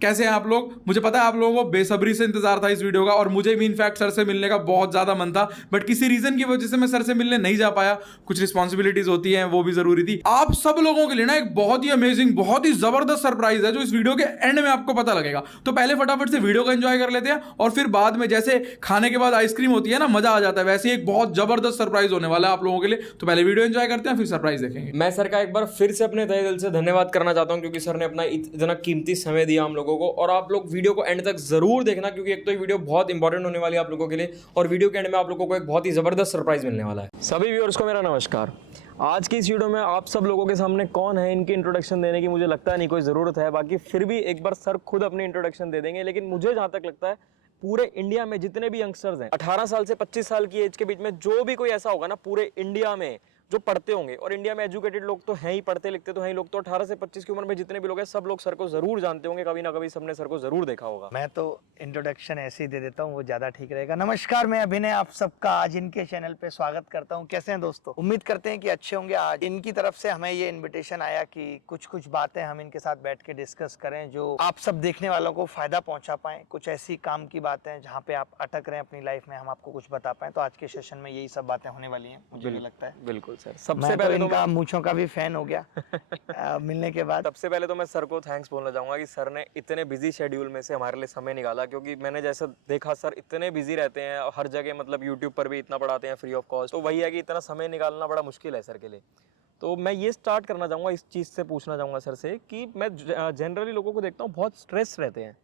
कैसे हैं आप लोग? मुझे पता है आप लोगों को बेसब्री से इंतजार था इस वीडियो का, और मुझे भी इनफैक्ट सर से मिलने का बहुत ज्यादा मन था, बट किसी रीजन की वजह से मैं सर से मिलने नहीं जा पाया। कुछ रिस्पॉन्सिबिलिटीज होती हैं, वो भी जरूरी थी। आप सब लोगों के लिए ना एक बहुत ही अमेजिंग, बहुत ही जबरदस्त सरप्राइज है जो इस वीडियो के एंड में आपको पता लगेगा। तो पहले फटाफट से वीडियो को एंजॉय कर लेते हैं, और फिर बाद में जैसे खाने के बाद आइसक्रीम होती है ना, मजा आ जाता है, वैसे एक बहुत जबरदस्त सरप्राइज होने वाला है आप लोगों के लिए। तो पहले वीडियो एंजॉय करते हैं, फिर सरप्राइज देखेंगे। मैं सर का एक बार फिर से अपने तहे दिल से धन्यवाद करना चाहता हूं, क्योंकि सर ने अपना इतना कीमती समय दिया हम लोगों को। और आप लोग वीडियो को एंड तक जरूर देखना, क्योंकि एक तो ये वीडियो बहुत इंपॉर्टेंट होने वाली है आप लोगों के लिए, और वीडियो के एंड में आप लोगों को एक बहुत ही जबरदस्त सरप्राइज मिलने वाला है। सभी व्यूअर्स को मेरा नमस्कार। आज की इस वीडियो में आप सब लोगों के सामने कौन है, इनकी इंट्रोडक्शन देने की मुझे लगता है नहीं कोई ज़रूरत है। बाकी फिर भी एक बार सर खुद अपनी इंट्रोडक्शन दे देंगे। लेकिन मुझे जहाँ तक लगता है पूरे इंडिया में जितने भी यंगस्टर्स हैं 18 साल से 25 साल की एज के बीच में, जो भी कोई ऐसा होगा ना पूरे इंडिया में जो पढ़ते होंगे, और इंडिया में एजुकेटेड लोग तो हैं ही, पढ़ते लिखते तो हैं ही लोग, तो 18 से 25 की उम्र में जितने भी लोग हैं सब लोग सर को जरूर जानते होंगे। कभी ना कभी सबने सर को जरूर देखा होगा। मैं तो इंट्रोडक्शन ऐसे ही दे देता हूँ, वो ज्यादा ठीक रहेगा। नमस्कार, मैं अभिनय आप सबका आज इनके चैनल पे स्वागत करता हूँ। कैसे हैं दोस्तों? उम्मीद करते हैं कि अच्छे होंगे। आज इनकी तरफ से हमें ये इनविटेशन आया कि कुछ बातें हम इनके साथ बैठ के डिस्कस करें जो आप सब देखने वालों को फायदा पहुंचा पाएं। कुछ ऐसी काम की बातें जहाँ पे आप अटक रहे हैं अपनी लाइफ में, हम आपको कुछ बता पाएं। तो आज के सेशन में यही सब बातें होने वाली हैं, मुझे भी लगता है। बिल्कुल सर। सबसे मैं तो पहले इनका मूंछों का भी फैन हो गया मिलने के बाद। सबसे पहले तो मैं सर को थैंक्स बोलना चाहूंगा कि सर ने इतने बिजी शेड्यूल में से हमारे लिए समय निकाला, क्योंकि मैंने जैसा देखा सर इतने बिजी रहते हैं हर जगह, मतलब यूट्यूब पर भी इतना पढ़ाते हैं फ्री ऑफ कॉस्ट। तो वही है कि इतना समय निकालना बड़ा मुश्किल है सर के लिए। तो मैं ये स्टार्ट करना चाहूँगा, इस चीज़ से पूछना चाहूँगा सर से कि मैं जनरली लोगों को देखता हूँ बहुत स्ट्रेस रहते हैं,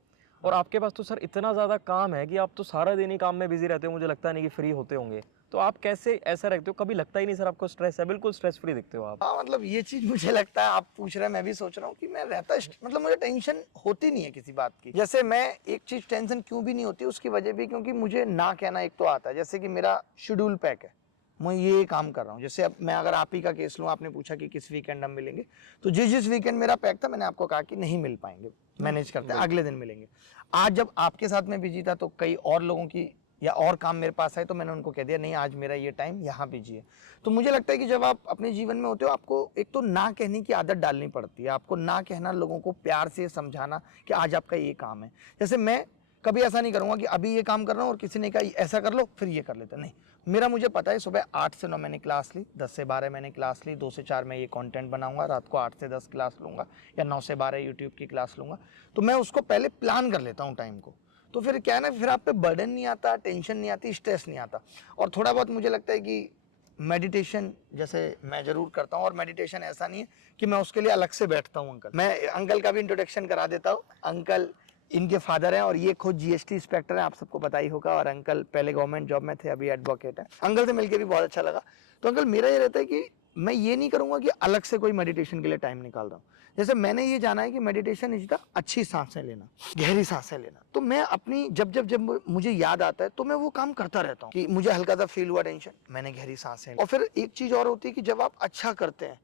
और आपके पास तो सर इतना ज़्यादा काम है कि आप तो सारा दिन ही काम में बिजी रहते हो। मुझे लगता नहीं कि फ्री होते होंगे। तो आप कैसे ऐसा रखते हो? कभी लगता ही नहीं सर आपको स्ट्रेस है? बिल्कुल स्ट्रेस फ्री दिखते हो आप। हाँ, मतलब ये चीज मुझे लगता है आप पूछ रहे हैं, मैं भी सोच रहा हूँ कि मैं रहता, मतलब मुझे टेंशन होती नहीं है किसी बात की। जैसे मैं एक चीज टेंशन क्यों भी नहीं होती, उसकी वजह भी क्योंकि मुझे ना कहना एक तो आता है। जैसे कि मेरा शेड्यूल पैक है, मैं ये काम कर रहा हूँ। जैसे अब मैं अगर आप ही का केस लूँ, आपने पूछा कि किस वीकेंड हम मिलेंगे, तो जिस वीकेंड मेरा पैक था मैंने आपको कहा कि नहीं मिल पाएंगे, मैनेज करते हैं, अगले दिन मिलेंगे। आज जब आपके साथ में बिजी था तो कई और लोगों की या और काम मेरे पास आए, तो मैंने उनको कह दिया नहीं आज मेरा ये टाइम यहाँ बिजी है। तो मुझे लगता है कि जब आप अपने जीवन में होते हो, आपको एक तो ना कहने की आदत डालनी पड़ती है। आपको ना कहना, लोगों को प्यार से समझाना कि आज आपका ये काम है। जैसे मैं कभी ऐसा नहीं करूँगा कि अभी ये काम कर रहा हूँ और किसी ने कहा ऐसा कर लो फिर ये कर लेते, नहीं। मेरा मुझे पता है सुबह 8 से 9 मैंने क्लास ली, 10 से 12 मैंने क्लास ली, 2 से 4 मैं ये कंटेंट बनाऊंगा, रात को 8 से 10 क्लास लूँगा, या 9 से 12 यूट्यूब की क्लास लूँगा। तो मैं उसको पहले प्लान कर लेता हूँ टाइम को। तो फिर क्या है ना, फिर आप पे बर्डन नहीं आता, टेंशन नहीं आती, स्ट्रेस नहीं आता। और थोड़ा बहुत मुझे लगता है कि मेडिटेशन जैसे मैं जरूर करता हूँ, और मेडिटेशन ऐसा नहीं है कि मैं उसके लिए अलग से बैठता हूँ। अंकल, मैं अंकल का भी इंट्रोडक्शन करा देता हूँ। अंकल इनके फादर हैं, और ये खुद जीएसटी इंस्पेक्टर हैं, आप सबको पता ही होगा। और अंकल पहले गवर्नमेंट जॉब में थे, अभी एडवोकेट हैं। अंकल से मिलकर भी बहुत अच्छा लगा। तो अंकल, मेरा ये रहता है कि मैं ये नहीं करूँगा कि अलग से कोई मेडिटेशन के लिए टाइम निकाल रहा हूँ। जैसे मैंने ये जाना है कि मेडिटेशन इज द अच्छी सांसें लेना, गहरी सांसें लेना। तो मैं अपनी जब मुझे याद आता है तो मैं वो काम करता रहता हूँ कि मुझे हल्का सा फील हुआ टेंशन, मैंने गहरी सांसें। और फिर एक चीज और होती है कि जब आप अच्छा करते हैं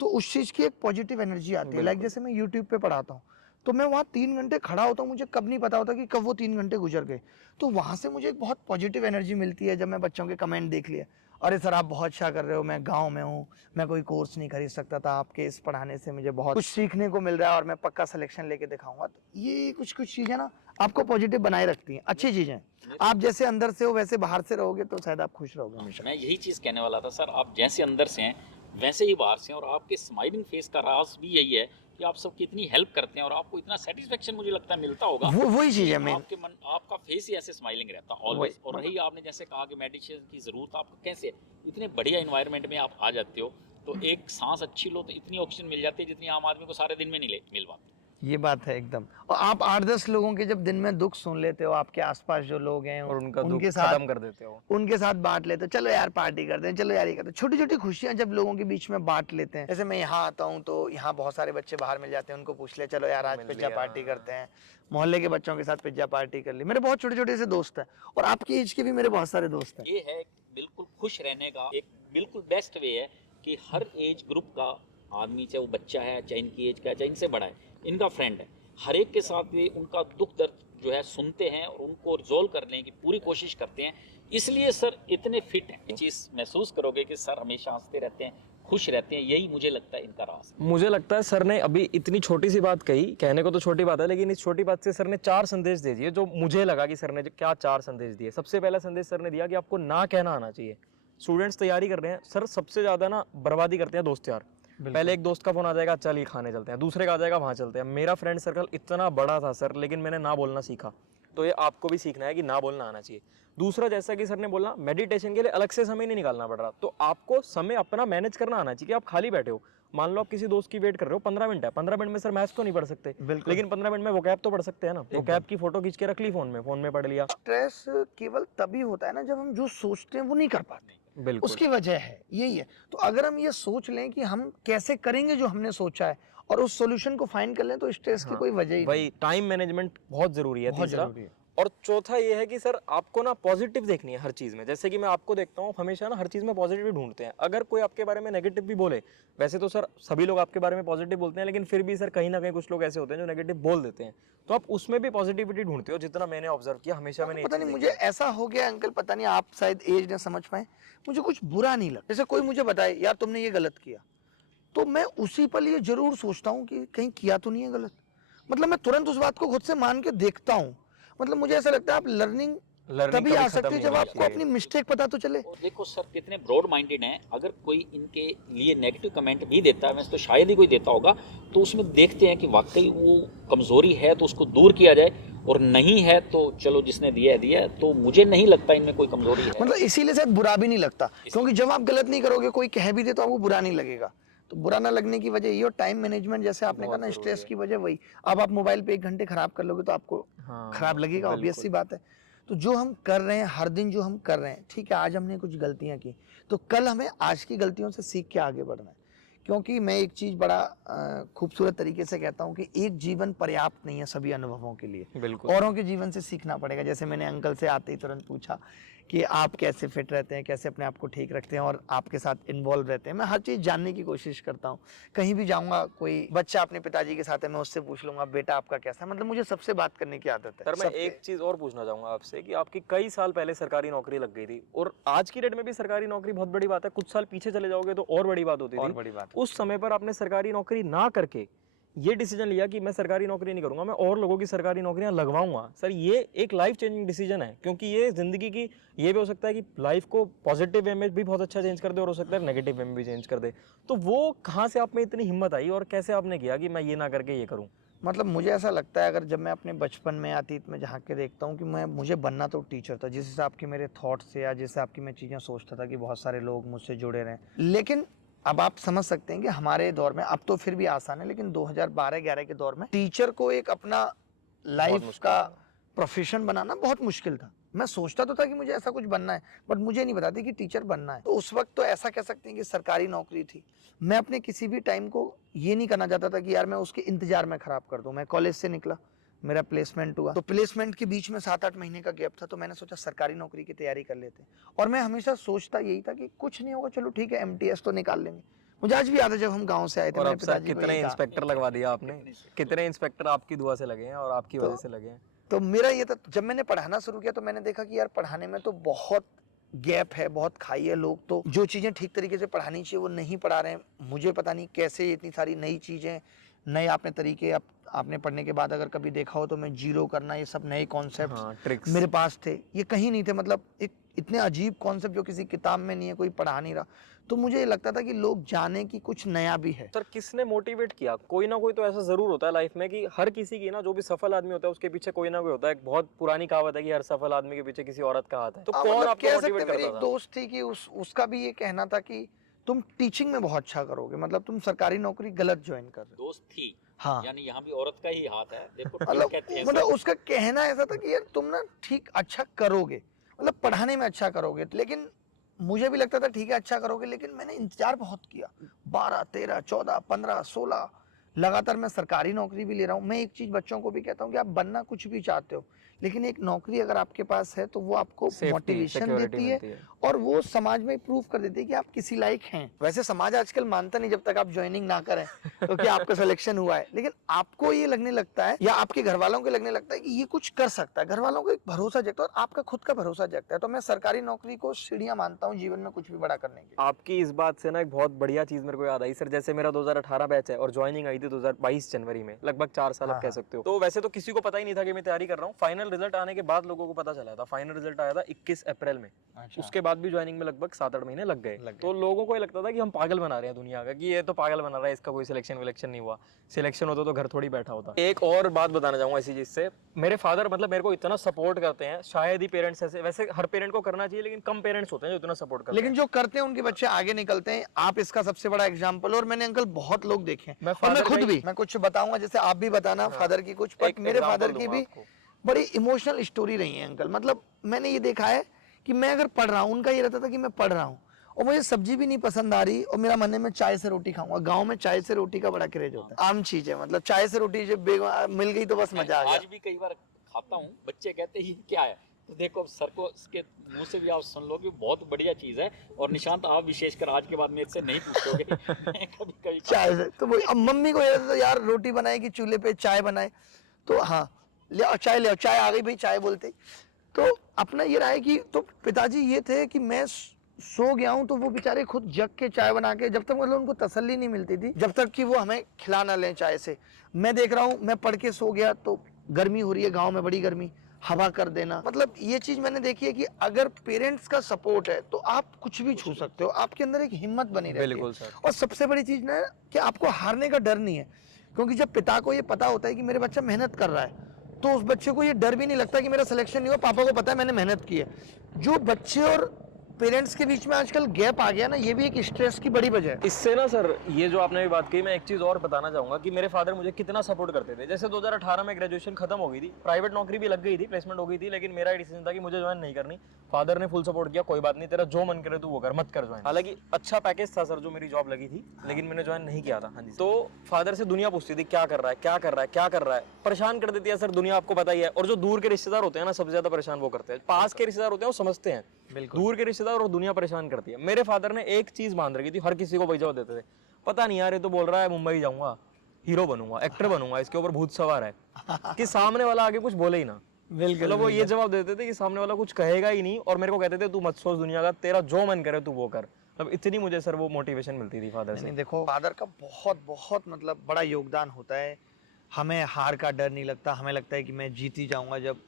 तो उस चीज की एक पॉजिटिव एनर्जी आती है। लाइक जैसे मैं यूट्यूब पे पढ़ाता हूँ, तो मैं वहाँ 3 घंटे खड़ा होता हूँ, मुझे कब नहीं पता होता कि कब वो 3 घंटे गुजर गए। तो वहाँ से मुझे एक बहुत पॉजिटिव एनर्जी मिलती है। जब मैं बच्चों के कमेंट देख लिया, अरे सर आप बहुत अच्छा कर रहे हो, मैं गांव में हूँ, मैं कोई कोर्स नहीं खरीद सकता था, आपके इस पढ़ाने से मुझे बहुत कुछ सीखने को मिल रहा है और मैं पक्का सिलेक्शन लेके दिखाऊंगा। तो ये कुछ चीजें ना आपको पॉजिटिव बनाए रखती हैं, अच्छी चीजें। आप जैसे अंदर से हो वैसे बाहर से रहोगे तो शायद आप खुश रहोगे हमेशा। मैं यही चीज़ कहने वाला था सर, आप जैसे अंदर से हैं वैसे ही बाहर से हैं, और आपके स्माइलिंग फेस का राज भी यही है कि आप सबकी इतनी हेल्प करते हैं और आपको इतना सेटिस्फेक्शन मुझे लगता है मिलता होगा। वही चीज है। आपके मन, आपका फेस ही ऐसे स्माइलिंग रहता ऑलवेज। और रही आपने जैसे कहा कि मेडिटेशन की ज़रूरत आपको कैसे, इतने बढ़िया इन्वायरमेंट में आप आ जाते हो, तो एक सांस अच्छी लो तो इतनी ऑक्सीजन मिल जाती है जितनी आम आदमी को सारे दिन में नहीं मिल पाती। ये बात है एकदम। और आप 8-10 लोगों के जब दिन में दुख सुन लेते हो, आपके आसपास जो लोग हैं, और उनका उनके दुख साथ खत्म कर देते हो, उनके साथ बांट लेते हो। चलो यार पार्टी करते हैं, चलो यार ये करते हैं। छोटी छोटी खुशियां जब लोगों के बीच में बांट लेते हैं। जैसे मैं यहाँ आता हूँ तो यहाँ बहुत सारे बच्चे बाहर मिल जाते हैं, उनको पूछ ले चलो यार आज पिज्जा पार्टी करते हैं। मोहल्ले के बच्चों के साथ पिज्जा पार्टी कर ली। मेरे बहुत छोटे छोटे से दोस्त हैं, और आपकी एज के भी मेरे बहुत सारे दोस्त हैं। ये है बिल्कुल खुश रहने का एक बिल्कुल बेस्ट वे है कि हर एज ग्रुप का आदमी, चाहे वो बच्चा है, चाहे इनकी एज का है, चाहे इनसे बड़ा है, इनका फ्रेंड है, हर एक के साथ भी उनका दुख दर्द जो है सुनते हैं और उनको रिजोल्व करने की पूरी कोशिश करते हैं। इसलिए सर इतने फिट हैं। ये चीज़ महसूस करोगे कि सर हमेशा हंसते रहते हैं, खुश रहते हैं, यही मुझे लगता है इनका राज है। मुझे लगता है सर ने अभी इतनी छोटी सी बात कही, कहने को तो छोटी बात है, लेकिन इस छोटी बात से सर ने 4 संदेश दे दिए, जो मुझे लगा कि सर ने क्या 4 संदेश दिए। सबसे पहला संदेश सर ने दिया कि आपको ना कहना आना चाहिए। स्टूडेंट्स तैयारी कर रहे हैं सर, सबसे ज्यादा ना बर्बादी करते हैं दोस्त यार। पहले एक दोस्त का फोन आ जाएगा, चल ये खाने चलते हैं, दूसरे का आ जाएगा, वहां चलते हैं। मेरा फ्रेंड सर्कल इतना बड़ा था सर, लेकिन मैंने ना बोलना सीखा। तो ये आपको भी सीखना है कि ना बोलना आना चाहिए। दूसरा, जैसा कि सर ने बोला, मेडिटेशन के लिए अलग से समय नहीं निकालना पड़ रहा, तो आपको समय अपना मैनेज करना आना चाहिए कि आप खाली बैठे हो। मान लो आप किसी दोस्त की वेट कर रहे हो, 15 मिनट है, 15 मिनट में सर मैथ्स तो नहीं पढ़ सकते, लेकिन 15 मिनट में वो कैब तो पढ़ सकते हैं ना। वो कैब की फोटो खींच के रख ली फोन में पढ़ लिया। स्ट्रेस केवल तभी होता है ना जब हम जो सोचते हैं वो नहीं कर पाते, बिल्कुल, उसकी वजह है यही है। तो अगर हम ये सोच लें कि हम कैसे करेंगे जो हमने सोचा है और उस सॉल्यूशन को फाइंड कर लें, तो स्ट्रेस की कोई वजह ही नहीं। वही टाइम मैनेजमेंट बहुत जरूरी है, बहुत तीसरा। जरूरी है। और चौथा ये है कि सर आपको ना पॉजिटिव देखनी है हर चीज में। जैसे कि मैं आपको देखता हूँ हमेशा ना हर चीज में पॉजिटिव ढूंढते हैं। अगर कोई आपके बारे में नेगेटिव भी बोले, वैसे तो सर सभी लोग आपके बारे में पॉजिटिव बोलते हैं, लेकिन फिर भी सर कहीं ना कहीं कुछ लोग ऐसे होते हैं जो नेगेटिव बोल देते हैं, तो आप उसमें भी पॉजिटिविटी ढूंढते हो। जितना मैंने ऑब्जर्व किया, हमेशा मैंने पता नहीं मुझे ऐसा हो गया अंकल, पता नहीं आप शायद एज ने समझ पाए, मुझे कुछ बुरा नहीं लगता। जैसे कोई मुझे बताए यार तुमने ये गलत किया, तो मैं उसी पल ये जरूर सोचता हूँ कि कहीं किया तो नहीं है गलत। मतलब मैं तुरंत उस बात को खुद से मान के देखता हूँ। मतलब मुझे ऐसा लगता है आप लर्निंग तभी आ सकते हैं जब आपको अपनी मिस्टेक पता तो चले। और देखो सर कितने ब्रॉड माइंडेड हैं। अगर कोई इनके लिए नेगेटिव कमेंट भी देता है, वैसे तो शायद ही कोई देता होगा, तो उसमें देखते हैं कि वाकई वो कमज़ोरी है तो उसको दूर किया जाए, और नहीं है तो चलो जिसने दिया है दिया है। तो मुझे नहीं लगता इनमें कोई कमज़ोरी है। मतलब इसीलिए शायद बुरा भी नहीं लगता, क्योंकि जब आप गलत नहीं करोगे, कोई कह भी दे तो आपको बुरा नहीं लगेगा। तो बुरा ना लगने की वजह ये, और टाइम मैनेजमेंट जैसे आपने कहा ना, स्ट्रेस की वजह वही। अब आप मोबाइल पे 1 घंटे खराब कर लोगे तो आपको खराब लगेगा, ऑब्वियस सी बात है। तो जो हम कर रहे हैं हर दिन, जो हम कर रहे हैं, ठीक है आज हमने कुछ गलतियां की, तो कल हमें आज की गलतियों से सीख के आगे बढ़ना है। क्योंकि मैं एक चीज बड़ा खूबसूरत तरीके से कहता हूँ कि एक जीवन पर्याप्त नहीं है सभी अनुभवों के लिए, बिल्कुल। औरों के जीवन से सीखना पड़ेगा। जैसे मैंने अंकल से आते ही तुरंत पूछा कि आप कैसे फिट रहते हैं, कैसे अपने आप को ठीक रखते हैं और आपके साथ इन्वॉल्व रहते हैं। मैं हर चीज़ जानने की कोशिश करता हूँ। कहीं भी जाऊँगा, कोई बच्चा अपने पिताजी के साथ है, मैं उससे पूछ लूँगा बेटा आपका कैसा है। मतलब मुझे सबसे बात करने की आदत है। सर मैं एक चीज और पूछना चाहूंगा आपसे कि आपकी कई साल पहले सरकारी नौकरी लग गई थी, और आज की डेट में भी सरकारी नौकरी बहुत बड़ी बात है। कुछ साल पीछे चले जाओगे तो और बड़ी बात होती और थी। बड़ी बात है। उस समय पर आपने सरकारी नौकरी ना करके ये डिसीजन लिया कि मैं सरकारी नौकरी नहीं करूंगा, मैं और लोगों की सरकारी नौकरियां लगवाऊंगा। सर ये एक लाइफ चेंजिंग डिसीजन है, क्योंकि ये जिंदगी की, ये भी हो सकता है कि लाइफ को पॉजिटिव वे में भी बहुत अच्छा चेंज कर दे, और हो सकता है नेगेटिव वे में भी चेंज कर दे। तो वो कहाँ से आप में इतनी हिम्मत आई, और कैसे आपने किया कि मैं ये ना करके ये करूँ? मतलब मुझे ऐसा लगता है, अगर जब मैं अपने बचपन में, अतीत में झांक के देखता हूँ कि मुझे बनना तो टीचर था, जिस हिसाब के मेरे थॉट्स थे या जिस हिसाब की मैं चीज़ें सोचता था कि बहुत सारे लोग मुझसे जुड़े रहें। लेकिन अब आप समझ सकते हैं कि हमारे दौर में, अब तो फिर भी आसान है, लेकिन 2012-11 के दौर में टीचर को एक अपना लाइफ का प्रोफेशन बनाना बहुत मुश्किल था। मैं सोचता तो था कि मुझे ऐसा कुछ बनना है, बट मुझे नहीं बताती कि टीचर बनना है। तो उस वक्त तो ऐसा कह सकते हैं कि सरकारी नौकरी थी। मैं अपने किसी भी टाइम को ये नहीं करना चाहता था कि यार मैं उसके इंतजार में खराब कर दूं। मैं कॉलेज से निकला, मेरा प्लेसमेंट हुआ, तो प्लेसमेंट के बीच में 7-8 महीने का गैप था, तो मैंने सोचा सरकारी नौकरी की तैयारी कर लेते हैं। और मैं हमेशा सोचता यही था कि कुछ नहीं होगा, चलो ठीक है MTS तो निकाल लेंगे। मुझे आज भी याद है जब हम गाँव से आए थे, और मेरे अब सर पिताजी को कितने यही कहा। इंस्पेक्टर लगवा दिया आपने, कितने इंस्पेक्टर आपकी दुआ से लगे हैं और आपकी वजह से लगे हैं। तो मेरा ये था, जब मैंने पढ़ाना शुरू किया तो मैंने देखा कि यार पढ़ाने में तो बहुत गैप है, बहुत खाई है। लोग तो जो चीज़ें ठीक तरीके से पढ़ानी चाहिए वो नहीं पढ़ा रहे हैं। मुझे पता नहीं कैसे इतनी सारी नई चीज़ें, नए आपने तरीके, आपने पढ़ने के बाद अगर कभी देखा हो तो मैं जीरो करना, ये सब नए कॉन्सेप्ट्स ट्रिक्स मेरे पास थे, ये कहीं नहीं थे। मतलब एक इतने अजीब कॉन्सेप्ट जो किसी किताब में नहीं है, कोई पढ़ा नहीं रहा। तो मुझे लगता था कि लोग जाने की कुछ नया भी है। सर किसने मोटिवेट किया? कोई ना कोई तो ऐसा जरूर होता है लाइफ में कि हर किसी की ना, जो भी सफल आदमी होता है उसके पीछे कोई ना कोई होता है। एक बहुत पुरानी कहावत है कि हर सफल आदमी के पीछे किसी औरत का हाथ है। तो कौन मतलब आपको कह सकते मोटिवेट हैं, मेरी करता एक था? दोस्त थी कि उसका भी ये कहना था कि तुम टीचिंग में बहुत अच्छा करोगे, मतलब तुम सरकारी नौकरी गलत ज्वाइन कर रहे हो। दोस्त थी, हाँ, यानी यहाँ भी औरत का ही हाथ है। देखो मतलब कहते हैं मतलब उसका कहना ऐसा था कि यार तुम ना ठीक अच्छा करोगे, मतलब पढ़ाने में अच्छा करोगे। लेकिन मुझे भी लगता था ठीक है अच्छा करोगे, लेकिन मैंने इंतजार बहुत किया, 12, 13, 14, 15, 16, लगातार मैं सरकारी नौकरी भी ले रहा हूँ। मैं एक चीज बच्चों को भी कहता हूँ कि आप बनना कुछ भी चाहते हो, लेकिन एक नौकरी अगर आपके पास है तो वो आपको Safety, मोटिवेशन security देती मिलती है है। और वो समाज में प्रूव कर देती है कि आप किसी लायक हैं। वैसे समाज आजकल मानता नहीं जब तक आप ज्वाइनिंग ना करें तो कि आपका सिलेक्शन हुआ है, लेकिन आपको ये लगने लगता है या आपके घर वालों को लगने लगता है कि ये कुछ कर सकता है, घर वालों को एक भरोसा जगता है और आपका खुद का भरोसा जगता है। तो मैं सरकारी नौकरी को सीढ़ियां मानता हूँ जीवन में कुछ भी बड़ा करने की। आपकी इस बात से ना एक बहुत बढ़िया चीज मेरे को याद आई सर। जैसे मेरा 2018 बैच है और ज्वाइनिंग आई थी 2022 जनवरी में, लगभग 4 साल आप कह सकते हो। तो वैसे तो किसी को पता ही नहीं था कि मैं तैयारी कर रहा हूँ। फाइनल रिजल्ट आने के बाद लोगों को पता चला था। फाइनल रिजल्ट आया था 21 अप्रैल में। उसके बाद भी ज्वाइनिंग में लगभग 7-8 महीने लग गए। तो लोगों को ये लगता था कि हम पागल बना रहे हैं दुनिया का, कि ये तो पागल बना रहा है, इसका कोई सिलेक्शन विलेक्शन नहीं हुआ। सिलेक्शन होता तो घर थोड़ी बैठा होता। एक और बात बताना चाहूंगा इसी चीज से, मेरे फादर मतलब मेरे को इतना सपोर्ट करते हैं, शायद ही पेरेंट्स ऐसे, वैसे हर पेरेंट को करना चाहिए लेकिन कम पेरेंट्स होते हैं जो इतना सपोर्ट करते हैं। लेकिन जो करते हैं उनके बच्चे आगे निकलते हैं। आप इसका सबसे बड़ा एग्जाम्पल, और मैंने अंकल बहुत लोग देखे हैं, और मैं खुद भी, मैं कुछ बताऊंगा जैसे आप भी बताना फादर की कुछ, बट मेरे फादर की भी बड़ी इमोशनल स्टोरी रही है अंकल। मतलब मैंने ये देखा है कि मैं अगर पढ़ रहा हूँ, उनका ये रहता था कि मैं पढ़ रहा हूँ और मुझे सब्जी भी नहीं पसंद आ रही और मेरा मन है मैं चाय से रोटी खाऊंगा। गांव में चाय से रोटी का बड़ा क्रेज होता है, आम चीज है। मतलब चाय से रोटी जब मिल गई तो बस मजा आ गया। आज भी कई बार खाता हूँ, बच्चे कहते हैं ये क्या है, तो देखो अब सर को इसके मुंह से भी आप सुन लो कि बहुत बढ़िया चीज है। और निशांत आप विशेषकर आज के बाद मेरे से नहीं पूछोगे मैं कभी कभी चाय से तो वही, अब मम्मी को ये था यार रोटी बनाएगी चूल्हे पे, चाय बनाए तो हाँ ले आओ चाय, ले आओ चाय, आ गई भाई चाय बोलते। तो अपना ये रहा है कि तो पिताजी ये थे कि मैं सो गया हूं तो वो बेचारे खुद जग के चाय बना के, जब तक मतलब उनको तसल्ली नहीं मिलती थी जब तक कि वो हमें खिला ना लें चाय से। मैं देख रहा हूं मैं पढ़ के सो गया तो गर्मी हो रही है, गांव में बड़ी गर्मी, हवा कर देना। मतलब ये चीज मैंने देखी है कि अगर पेरेंट्स का सपोर्ट है तो आप कुछ भी छू सकते हो, आपके अंदर एक हिम्मत बनी रहती है। बिल्कुल सर। और सबसे बड़ी चीज ना कि आपको हारने का डर नहीं है, क्योंकि जब पिता को ये पता होता है कि मेरे बच्चा मेहनत कर रहा है तो उस बच्चे को ये डर भी नहीं लगता कि मेरा सिलेक्शन नहीं हुआ, पापा को पता है मैंने मेहनत की है। जो बच्चे और पेरेंट्स के बीच में आजकल गैप आ गया ना, ये भी एक स्ट्रेस की बड़ी वजह है। इससे ना सर, ये जो आपने भी बात की, मैं एक चीज और बताना चाहूंगा कि मेरे फादर मुझे कितना सपोर्ट करते थे। जैसे 2018 में ग्रेजुएशन खत्म हो गई थी, प्राइवेट नौकरी भी लग गई थी, प्लेसमेंट हो गई थी, लेकिन मेरा डिसीजन था कि मुझे ज्वाइन नहीं करनी। फादर ने फुल सपोर्ट किया, कोई बात नहीं तेरा जो मन करे तू वो कर, मत कर ज्वाइन। हालांकि अच्छा पैकेज था सर जो मेरी जॉब लगी थी, लेकिन मैंने ज्वाइन नहीं किया था। हाँ जी। तो फादर से दुनिया पूछती थी क्या कर रहा है, क्या कर रहा है, क्या कर रहा है, परेशान कर देती है सर दुनिया, आपको पता ही है। और जो दूर के रिश्तेदार होते हैं ना, सबसे ज्यादा परेशान वो करते हैं। पास के रिश्तेदार होते हैं वो समझते हैं, दूर के रिश्तेदार और दुनिया परेशान करती है। मेरे फादर ने एक चीज बांध रखी थी, हर किसी को पैसा देते थे, पता नहीं यार ये तो बोल रहा है मुंबई जाऊंगा, हीरो बनूंगा, एक्टर बनूंगा, इसके ऊपर भूत सवार है, कि सामने वाला आगे कुछ बोले ही ना। बिल्कुल, वो ये जवाब देते थे कि सामने वाला कुछ कहेगा ही नहीं, और मेरे को कहते थे तू मत सोच दुनिया का, तेरा जो मन करे तू वो कर। मतलब इतनी मुझे सर वो मोटिवेशन मिलती थी फादर से। नहीं देखो, फादर का बहुत बहुत मतलब बड़ा योगदान होता है। हमें हार का डर नहीं लगता, हमें लगता है कि मैं जीत ही जाऊंगा। जब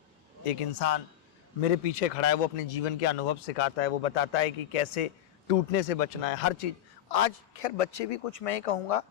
एक इंसान मेरे पीछे खड़ा है, वो अपने जीवन के अनुभव सिखाता है, वो बताता है कि कैसे टूटने से बचना है, हर चीज़। आज खैर बच्चे भी कुछ मैं ही कहूँगा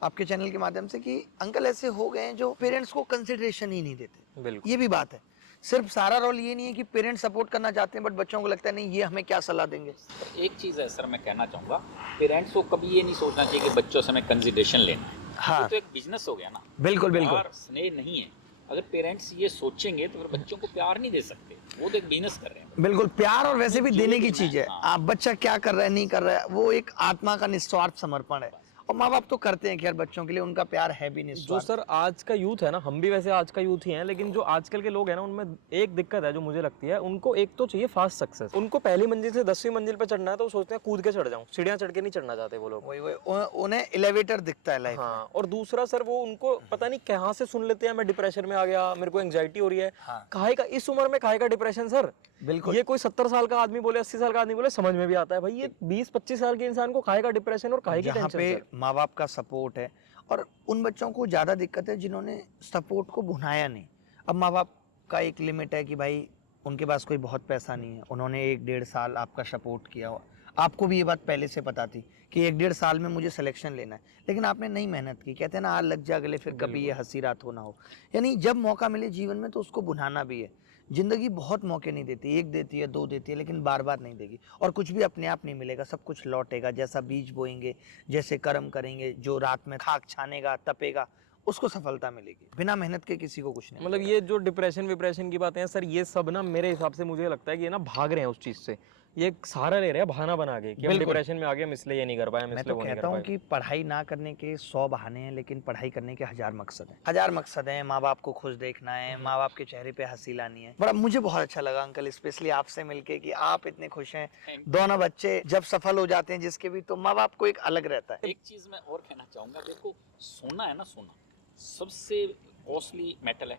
आपके चैनल के माध्यम से कि अंकल ऐसे हो गए हैं जो पेरेंट्स को कंसिडरेशन ही नहीं देते। बिल्कुल, ये भी बात है। सिर्फ सारा रोल ये नहीं है कि पेरेंट्स सपोर्ट करना चाहते हैं बट बच्चों को लगता है नहीं ये हमें क्या सलाह देंगे। एक चीज़ है सर, मैं कहना चाहूँगा पेरेंट्स को कभी ये नहीं सोचना चाहिए कि बच्चों से हमें कंसिडरेशन लेना है। हाँ, तो एक बिजनेस हो गया ना। बिल्कुल बिल्कुल। प्यार स्नेह नहीं है। अगर पेरेंट्स ये सोचेंगे तो फिर बच्चों को प्यार नहीं दे सकते, वो तो एक बिजनेस कर रहे हैं। बिल्कुल, प्यार और वैसे भी देने की चीज है। हाँ। आप बच्चा क्या कर रहा है नहीं कर रहा है, वो एक आत्मा का निस्वार्थ समर्पण है। और माँ बाप तो करते हैं खैर बच्चों के लिए, उनका प्यार है भी जो निस्वार्थ। सर आज का यूथ है ना, हम भी वैसे आज का यूथ ही हैं, लेकिन जो आजकल के लोग हैं ना, उनमें एक दिक्कत है जो मुझे लगती है, उनको एक तो चाहिए फास्ट सक्सेस। उनको पहली मंजिल से 10वीं मंजिल पे चढ़ना है तो वो सोचते हैं कूद के चढ़ जाऊं, सीढ़ियां चढ़ के नहीं चढ़ना चाहते वो लोग। वही उन्हें एलिवेटर दिखता है लाइफ में। हाँ, और दूसरा सर वो उनको पता नहीं कहाँ से सुन लेते हैं मैं डिप्रेशन में आ गया, मेरे को एंग्जाइटी हो रही है। हाँ। काहे का इस उम्र में काहे का डिप्रेशन सर? बिल्कुल। ये कोई 70 साल का आदमी बोले, 80 साल का आदमी बोले, समझ में भी आता है भाई ये 20-25 साल के इंसान को काहे का डिप्रेशन और काहे की जहाँ टेंशन पे सर? माँ बाप का सपोर्ट है। और उन बच्चों को ज्यादा दिक्कत है जिन्होंने सपोर्ट को भुनाया नहीं। अब माँ बाप का एक लिमिट है कि भाई उनके पास कोई बहुत पैसा नहीं है, उन्होंने 1-1.5 साल आपका सपोर्ट किया, आपको भी ये बात पहले से पता थी कि 1-1.5 साल में मुझे सिलेक्शन लेना है, लेकिन आपने नहीं मेहनत की। कहते हैं ना आज लग जा गले फिर कभी ये हंसी रात हो ना हो। यानी जब मौका मिले जीवन में तो उसको भुनाना भी है। जिंदगी बहुत मौके नहीं देती, एक देती है, 2 देती है, लेकिन बार बार नहीं देगी। और कुछ भी अपने आप नहीं मिलेगा, सब कुछ लौटेगा। जैसा बीज बोएंगे, जैसे कर्म करेंगे, जो रात में खाक छानेगा तपेगा उसको सफलता मिलेगी। बिना मेहनत के किसी को कुछ नहीं। मतलब ये जो डिप्रेशन विप्रेशन की बातें हैं सर, ये सब ना मेरे हिसाब से मुझे लगता है कि ये ना भाग रहे हैं उस चीज़ से। ये एक सहारा ले रहे हैं बहाना बना के कि हम बिल्कुल। डिप्रेशन में आ गए, हम इसलिए ये नहीं कर पाए, हम मैं इसलिए तो वो नहीं कहता कर हूँ पाए। कि पढ़ाई ना करने के 100 बहाने हैं, लेकिन पढ़ाई करने के 1000 मकसद हैं। 1000 मकसद हैं, माँ बाप को खुश देखना है, माँ बाप के चेहरे पे हंसी लानी है। बड़ा मुझे बहुत अच्छा लगा अंकल, स्पेशली आपसे मिलके कि आप इतने खुश हैं। दोनों बच्चे जब सफल हो जाते हैं जिसके भी, तो माँ बाप को एक अलग रहता है। एक चीज मैं और कहना चाहूंगा, देखो सोना है ना, सोना सबसे कॉस्टली मेटल है,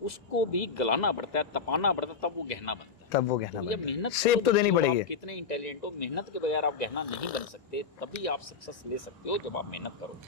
उसको भी गलाना पड़ता है, तपाना पड़ता है, तब वो गहना बनता है। तब वो गहना तो ये बनता है। मेहनत सेब तो देनी जो पड़ेगी। आप कितने इंटेलिजेंट हो, मेहनत के बगैर आप गहना नहीं बन सकते। तभी आप सक्सेस ले सकते हो जब आप मेहनत करो।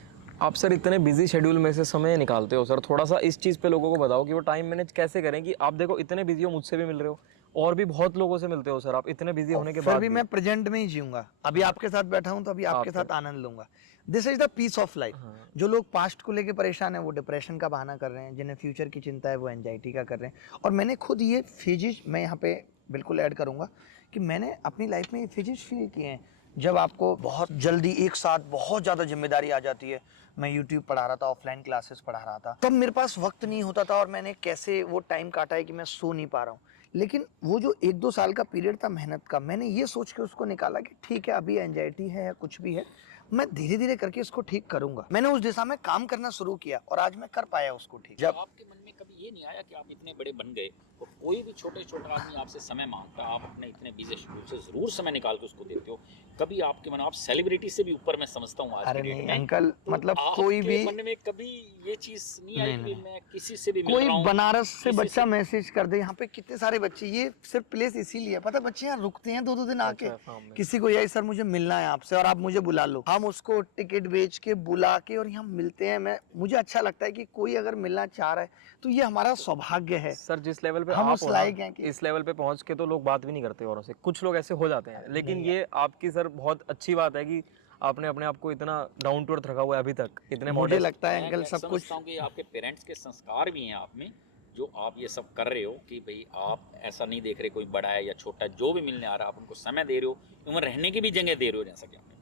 आप सर इतने बिजी शेड्यूल में से समय निकालते हो सर, थोड़ा सा इस चीज़ पे लोगों को बताओ कि वो टाइम मैनेज कैसे करें। कि आप देखो इतने बिजी हो, मुझसे भी मिल रहे हो और भी बहुत लोगों से मिलते हो सर, आप इतने बिजी होने के फिर बाद भी मैं प्रेजेंट में ही जीऊंगा। अभी आपके साथ बैठा हूं तो अभी आपके साथ आनंद लूंगा। This is the peace of life. जो लोग पास्ट को लेके परेशान है वो डिप्रेशन का बहाना कर रहे हैं, जिन्हें फ्यूचर की चिंता है वो एंजाइटी का कर रहे हैं। और मैंने खुद ये फेजेस, मैं यहाँ पे बिल्कुल ऐड करूंगा कि मैंने अपनी लाइफ में ये फेजेस फील किए हैं। जब आपको बहुत जल्दी एक साथ बहुत ज़्यादा जिम्मेदारी आ जाती है। मैं यूट्यूब पढ़ा रहा था, ऑफलाइन क्लासेस पढ़ा रहा था, तब मेरे पास वक्त नहीं होता था और मैंने कैसे वो टाइम काटा है कि मैं सो नहीं पा रहा हूँ। लेकिन वो जो 1-2 साल का पीरियड था मेहनत का, मैंने ये सोच के उसको निकाला कि ठीक है अभी एंजाइटी है या कुछ भी है, मैं धीरे धीरे करके इसको ठीक करूंगा। मैंने उस दिशा में काम करना शुरू किया और आज मैं कर पाया उसको ठीक। जब आपके मन में कभी ये नहीं आया कि आप इतने बड़े बन गए और कोई भी छोटे छोटा आदमी आपसे समय मांगता है, आप अपने इतने बिजी शेड्यूल से जरूर समय निकाल के उसको देते हो, कभी आपके मन, आप सेलिब्रिटी से भी ऊपर मैं समझता हूँ आज अरे के डेट नहीं में, अंकल, तो मतलब आपके कोई भी मन में कभी ये चीज नहीं आई कि मैं किसी से भी मिल कोई रहा हूँ, बनारस से किसी बच्चा मैसेज कर दे, यहाँ पे कितने सारे बच्चे, ये सिर्फ प्लेस इसीलिए है, पता है, बच्चे यहाँ रुकते हैं 2-2 दिन आके। किसी को यही सर मुझे मिलना है आपसे और आप मुझे बुला लो, हम उसको टिकट बेच के बुला के और यहाँ मिलते हैं। मुझे अच्छा लगता है कि कोई अगर मिलना चाह रहा है तो ये हमारा सौभाग्य है सर जिस लेवल पे हम आप उस हो ना, लायक हैं कि इस लेवल पे पहुंच के तो लोग बात भी नहीं करते औरों से। कुछ लोग ऐसे हो जाते हैं, लेकिन ये आपकी सर बहुत अच्छी बात है कि आपने अपने आप को इतना डाउन टू अर्थ रखा हुआ है अभी तक, इतने मुझे मॉडल। लगता है मैं अंकल सब कुछ। समझता हूँ कि आपके पेरेंट्स के संस्कार भी हैं आप में, जो आप ये सब कर रहे हो कि भाई आप ऐसा नहीं देख रहे कोई बड़ा है या छोटा, जो भी मिलने आ रहा है आप उनको समय दे रहे हो, उन्हें रहने की भी जगह दे रहे हो, जैसा कि आपने।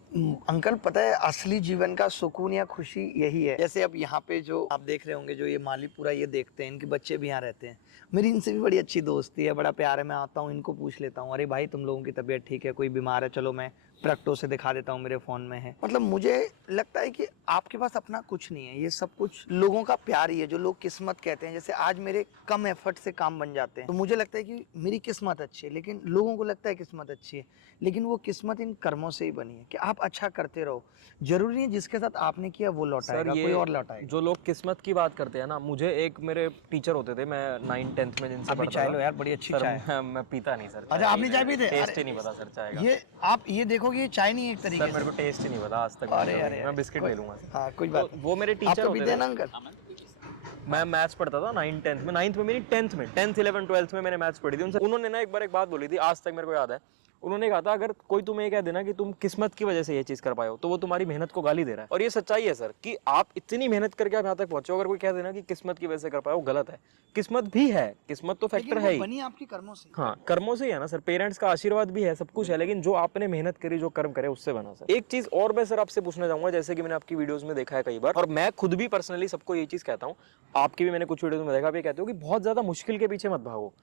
अंकल पता है असली जीवन का सुकून या खुशी यही है। जैसे अब यहाँ पे जो आप देख रहे होंगे, जो ये माली पूरा ये देखते हैं, इनके बच्चे भी यहाँ रहते हैं, मेरी इनसे भी बड़ी अच्छी दोस्ती है, बड़ा प्यार है। मैं आता हूँ इनको पूछ लेता हूँ, अरे भाई तुम लोगों की तबीयत ठीक है, कोई बीमार है, चलो मैं प्रैक्टो से दिखा देता हूँ, मेरे फ़ोन में है। मतलब मुझे लगता है कि आपके पास अपना कुछ नहीं है, ये सब कुछ लोगों का प्यार ही है, जो लोग किस्मत कहते हैं। जैसे आज मेरे कम एफर्ट से काम बन जाते हैं तो मुझे लगता है कि मेरी किस्मत अच्छी है, लेकिन लोगों को लगता है किस्मत अच्छी है, लेकिन वो किस्मत इन कर्मों से ही बनी है कि आप अच्छा करते रहो। जरूरी नहीं जिसके साथ आपने किया वो लौटाएगा, कोई और लौटाएगा। जो लोग किस्मत की बात करते हैं ना, मुझे एक मेरे टीचर होते थे, मैं 9th-10th में जिनसे अभी पढ़ता चाय था। लो यार, बड़ी अच्छी सर, चाय। मैं पीता नहीं सर। अच्छा आपने चाय पी थे? टेस्ट ही नहीं पता सर चाय का। ये आप ये देखोगे ये चाय नहीं है एक तरीके सर से। मेरे को टेस्ट ही नहीं पता आज तक। अरे अरे मैं बिस्किट ले लूंगा। हाँ कुछ बात तो वो मेरे आप टीचर तो होते पीते हैं थे। ना अंकल? हाँ, मैं तो पीछे मैं मैथ्स पढ़ता था 9th-10th में, 9th में मेरी 10th में 10th 11th 12th में मैंने मैथ्स पढ़ी थी उनसे। उन्होंने ना एक बार एक बात बोली थी, आज तक मेरे को याद है। उन्होंने कहा था अगर कोई तुम्हें कह देना कि तुम किस्मत की वजह से ये चीज कर पाए हो, तो वो तुम्हारी मेहनत को गाली दे रहा है। और ये सच्चाई है सर कि आप इतनी मेहनत करके आप यहाँ तक पहुंचे हो, अगर कोई कह देना कि किस्मत की वजह से कर पाए, वो गलत है। किस्मत भी है, किस्मत तो फैक्टर है ही, बनी आपकी कर्मों से। हाँ कर्मों से ही है ना सर, पेरेंट्स का आशीर्वाद भी है, सब कुछ है, लेकिन जो आपने मेहनत करी, जो कर्म करे, उससे बना सर। एक चीज और मैं सर आपसे पूछना चाहूंगा, जैसे कि मैंने आपकी वीडियोस में देखा है कई बार, और मैं खुद भी पर्सनली सबको ये चीज कहता हूँ, आपकी भी मैंने कुछ वीडियोस में देखा, आप ये कहते हो कि बहुत ज्यादा मुश्किल के पीछे मत भागो।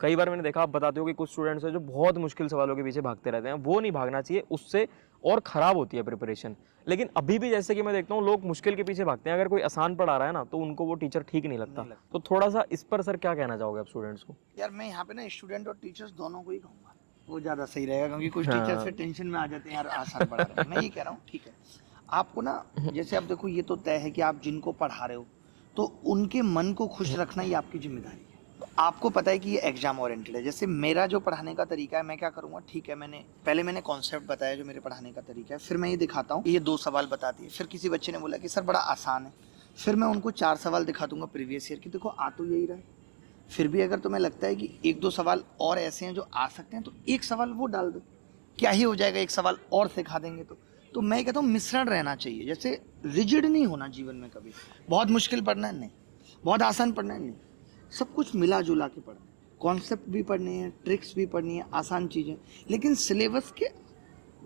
कई बार मैंने देखा आप बताते हो कि कुछ स्टूडेंट्स हैं जो बहुत मुश्किल सवालों के पीछे भागते रहते हैं, वो नहीं भागना चाहिए, उससे और खराब होती है प्रिपरेशन। लेकिन अभी भी जैसे कि मैं देखता हूँ लोग मुश्किल के पीछे भागते हैं, अगर कोई आसान पढ़ा रहा है ना तो उनको वो टीचर ठीक नहीं लगता। तो थोड़ा सा इस पर सर क्या कहना चाहोगे आप स्टूडेंट्स को? यार मैं यहाँ पे ना स्टूडेंट और टीचर्स दोनों को ही कहूँगा, वो ज़्यादा सही रहेगा, क्योंकि कुछ टीचर्स से टेंशन में आ जाते हैं यार आसान पढ़ा रहे हैं। मैं ये कह रहा हूँ ठीक है, आपको ना जैसे आप देखो, ये तो तय है कि आप जिनको पढ़ा रहे हो तो उनके मन को खुश रखना ही आपकी जिम्मेदारी है। आपको पता है कि ये एग्जाम ओरिएंटेड है। जैसे मेरा जो पढ़ाने का तरीका है, मैं क्या करूँगा, ठीक है मैंने कॉन्सेप्ट बताया जो मेरे पढ़ाने का तरीका है, फिर मैं ये दिखाता हूँ, ये 2 सवाल बता दिए, फिर किसी बच्चे ने बोला कि सर बड़ा आसान है, फिर मैं उनको 4 सवाल दिखा दूंगा प्रीवियस ईयर की, देखो आ तो यही रहा है। फिर भी अगर तुम्हें लगता है कि 1-2 सवाल और ऐसे हैं जो आ सकते हैं, तो एक सवाल वो डाल दो, क्या ही हो जाएगा, एक सवाल और सिखा देंगे। तो मैं कहता हूँ मिश्रण रहना चाहिए, जैसे रिजिड नहीं होना जीवन में कभी, बहुत मुश्किल पढ़ना है नहीं, बहुत आसान पढ़ना है नहीं, सब कुछ मिला जुला के पढ़ना है। कॉन्सेप्ट भी पढ़ने हैं, ट्रिक्स भी पढ़नी है, आसान चीज़ें, लेकिन सिलेबस के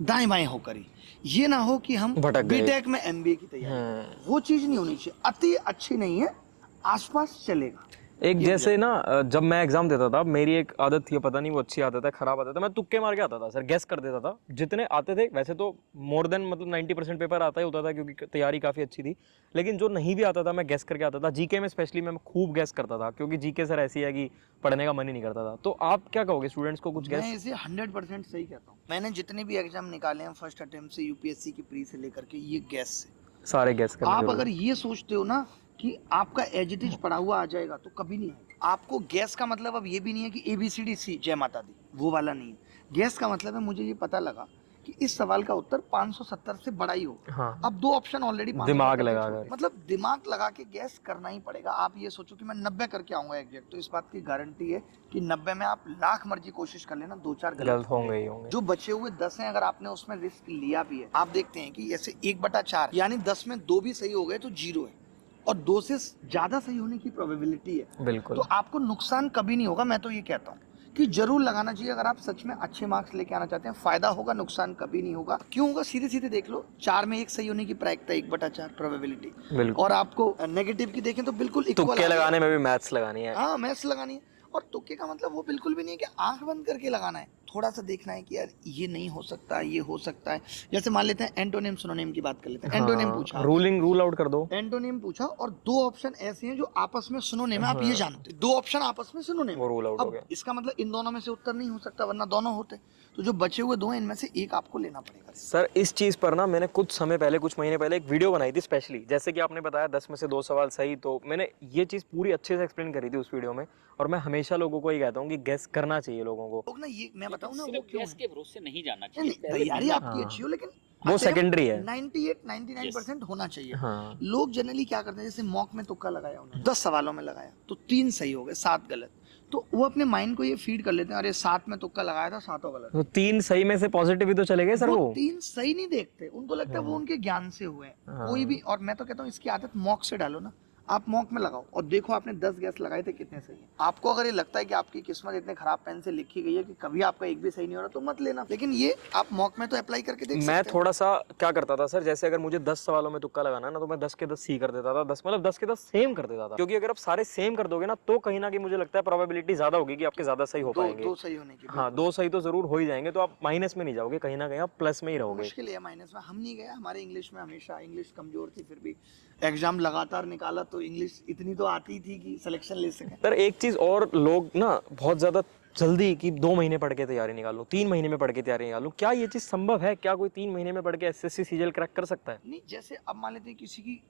दाएं बाएं होकर ही, ये ना हो कि हम बीटेक में MBA की तैयारी, वो चीज़ नहीं होनी चाहिए। अति अच्छी नहीं है, आसपास चलेगा। एक जैसे ना जब मैं एग्जाम देता था मेरी एक आदत थी, पता नहीं वो अच्छी आदत है खराब आदत है, मैं तुक्के मार के आता था सर, गेस कर देता था जितने आते थे। वैसे तो मोर देन मतलब 90% पेपर आता ही होता था क्योंकि तैयारी काफ़ी अच्छी थी, लेकिन जो नहीं भी आता था मैं गेस करके आता था। जीके में स्पेशली मैं खूब गेस करता था क्योंकि जीके सर ऐसी है कि पढ़ने का मन ही नहीं करता था। तो आप क्या कहोगे स्टूडेंट्स को कुछ मैं गेस? इसे 100% सही कहता हूँ। मैंने जितने भी एग्जाम निकाले हैं फर्स्ट अटेम्प्ट से, यूपीएससी की प्री से लेकर के, ये गैस से। सारे गेस करने आप जरूरी अगर ये सोचते हो ना कि आपका एज इट इज पढ़ा हुआ आ जाएगा, तो कभी नहीं आएगा। आपको गैस का मतलब अब ये भी नहीं है कि ABCD जय माता दी, वो वाला नहीं है। गैस का मतलब है मुझे ये पता लगा कि इस सवाल का उत्तर 570 से बड़ा ही होगा। हाँ, अब 2 ऑप्शन ऑलरेडी दिमाग लगा कर। मतलब दिमाग लगा के गैस करना ही पड़ेगा। आप ये सोचो कि मैं 90 करके आऊंगा एग्जैक्ट, तो इस बात की गारंटी है कि 90 में आप लाख मर्जी कोशिश कर लेना, 2-4 गलत होंगे ही होंगे। जो बचे हुए 10 हैं, अगर आपने उसमें रिस्क लिया भी है, आप देखते हैं कि ऐसे 1/4 यानी 10 में 2 भी सही हो गए तो 0 है, और 2 से ज्यादा सही होने की प्रोबेबिलिटी है। बिल्कुल। तो आपको नुकसान कभी नहीं होगा। मैं तो ये कहता हूँ कि जरूर लगाना चाहिए अगर आप सच में अच्छे मार्क्स लेके आना चाहते हैं। फायदा होगा, नुकसान कभी नहीं होगा। क्यों होगा? सीधे सीधे देख लो, 4 में 1 सही होने की प्रायिकता 1/4 प्रोबेबिलिटी, बिल्कुल। और आपको नेगेटिव की देखें तो बिल्कुल इक्वल। तुक्के लगाने में भी मैथ्स लगानी है। हाँ, मैथ्स लगानी है। और तुक्के का मतलब वो बिल्कुल भी नहीं है कि आंख बंद करके लगाना है। थोड़ा सा देखना है कि यार ये नहीं हो सकता, ये हो सकता है। जैसे मान लेते हैं एंटोनिम सिनोनिम की बात कर लेते हैं। एंटोनिम पूछा, रूल आउट कर दो। एंटोनिम पूछा, और 2 ऑप्शन ऐसे हैं जो आपस में सिनोनिम है, आप ये जानते हैं। 2 ऑप्शन आपस में सिनोनिम, वो रूल आउट हो अब गया। इसका मतलब इन दोनों में से उत्तर नहीं हो सकता, वरना दोनों होते। तो जो बचे हुए 2 हैं, इनमें से एक आपको लेना पड़ेगा। सर इस चीज़ पर ना मैंने कुछ समय पहले, कुछ महीने पहले एक वीडियो बनाई थी स्पेशली। जैसे कि आपने बताया 10 में से 2 सवाल सही, तो मैंने ये चीज़ पूरी अच्छे से एक्सप्लेन करी थी उस वीडियो में। और मैं हमेशा लोगों को ये कहता हूँ कि गेस करना चाहिए लोगों को। लोग ना, ये मैं बताऊं ना, वो सिर्फ क्यों गैस है? के भरोसे नहीं जाना नहीं, चाहिए। तैयारी पहले आपकी अच्छी हो, लेकिन वो सेकेंडरी है। 98-99% होना चाहिए। हाँ। लोग जनरली क्या करते हैं, जैसे मॉक में तुक्का लगाया उन्होंने, 10 सवालों में लगाया तो 3 सही हो गए, 7 गलत। तो वो अपने माइंड को ये फीड कर लेते हैं, अरे 7 में तुक्का लगाया था, 7 गलत। तो 3 सही में से पॉजिटिव ही तो चले गए सर वो। 3 सही नहीं देखते, उनको लगता है वो उनके ज्ञान से हुए हैं। कोई भी, और मैं तो कहता हूँ इसकी आदत मॉक से डालो ना। आप मॉक में लगाओ और देखो आपने 10 गैस लगाए थे, कितने सही है। आपको अगर ये लगता है कि आपकी किस्मत इतने खराब पेन से लिखी गई है कि कभी आपका एक भी सही नहीं हो रहा, तो मत लेना। लेकिन ये आप मॉक में तो अप्लाई करके देख सकते मैं हैं। थोड़ा सा क्या करता था सर, जैसे अगर मुझे 10 सवालों में तुक्का लगाना ना, तो मैं 10 के 10 सी कर देता था। 10 मतलब 10 के 10 सेम कर देता था, क्योंकि अगर आप सारे सेम कर दोगे ना, तो कहीं ना कहीं मुझे लगता है प्रोबेबिलिटी ज्यादा होगी कि आपके ज्यादा सही हो पाएंगे। 2 सही होने की। हाँ, 2 सही तो जरूर हो ही जाएंगे, तो आप माइनस में नहीं जाओगे, कहीं ना कहीं आप प्लस में ही रहोगे। मुश्किल है माइनस में। हम नहीं गए, हमारे इंग्लिश में हमेशा इंग्लिश कमजोर थी, फिर भी एग्जाम लगातार निकाला तो इंग्लिश इतनी तो आती थी कि सिलेक्शन ले सके। सर एक चीज और, लोग ना बहुत ज्यादा जल्दी कि 2 महीने पढ़ के तैयारी निकाल लो, 3 महीने में पढ़ के तैयारी निकाल लो। क्या ये चीज संभव है? क्या कोई 3 महीने में पढ़ के SSC सीजीएल क्रैक कर सकता है? नहीं, जैसे अब मान लेते हैं किसी की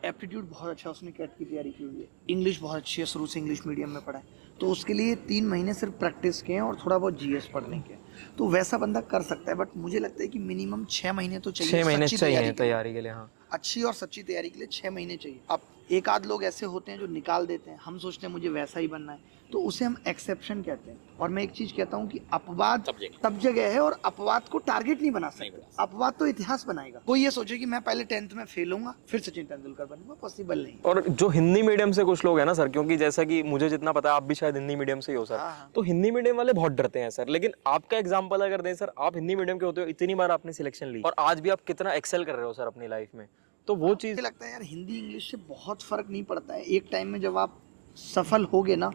एप्टीट्यूड बहुत अच्छा है, उसने कैट की तैयारी की हुई है, इंग्लिश बहुत अच्छी है, शुरू से इंग्लिश मीडियम में पढ़ा है, तो उसके लिए 3 महीने सिर्फ प्रैक्टिस के हैं और थोड़ा बहुत GS पढ़ने के, तो वैसा बंदा कर सकता है। बट मुझे लगता है कि मिनिमम 6 महीने तो चाहिए। 6 महीने सच्ची चाहिए तैयारी के लिए। हाँ, अच्छी और सच्ची तैयारी के लिए 6 महीने चाहिए। अब एक आध लोग ऐसे होते हैं जो निकाल देते हैं, हम सोचते हैं मुझे वैसा ही बनना है, तो उसे हम एक्सेप्शन कहते हैं। और मैं एक चीज कहता हूँ कि अपवाद तब जगह है, और अपवाद को टारगेट नहीं बना सकते। अपवाद तो इतिहास बनाएगा। कोई ये सोचे कि मैं पहले 10th में फेल होऊंगा फिर सचिन तेंदुलकर बनूंगा, पॉसिबल नहीं। और जो हिंदी मीडियम से कुछ लोग हैं ना सर, क्योंकि जैसा कि मुझे जितना पता है आप भी शायद हिंदी मीडियम से ही हो सर, हाँ। तो हिंदी मीडियम वाले बहुत डरते हैं सर। लेकिन आपका एग्जांपल अगर दें सर, आप हिंदी मीडियम के होते हो, इतनी बार आपने सिलेक्शन ली और आज भी आप कितना एक्सेल कर रहे हो सर अपनी लाइफ में, तो वो चीज मुझे लगता है यार हिंदी इंग्लिश से बहुत फर्क नहीं पड़ता है। एक टाइम में जब आप सफल होगे ना,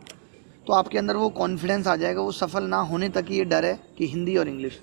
तो आपके अंदर वो कॉन्फिडेंस आ जाएगा। वो सफल ना होने तक ये डर है कि हिंदी और इंग्लिश।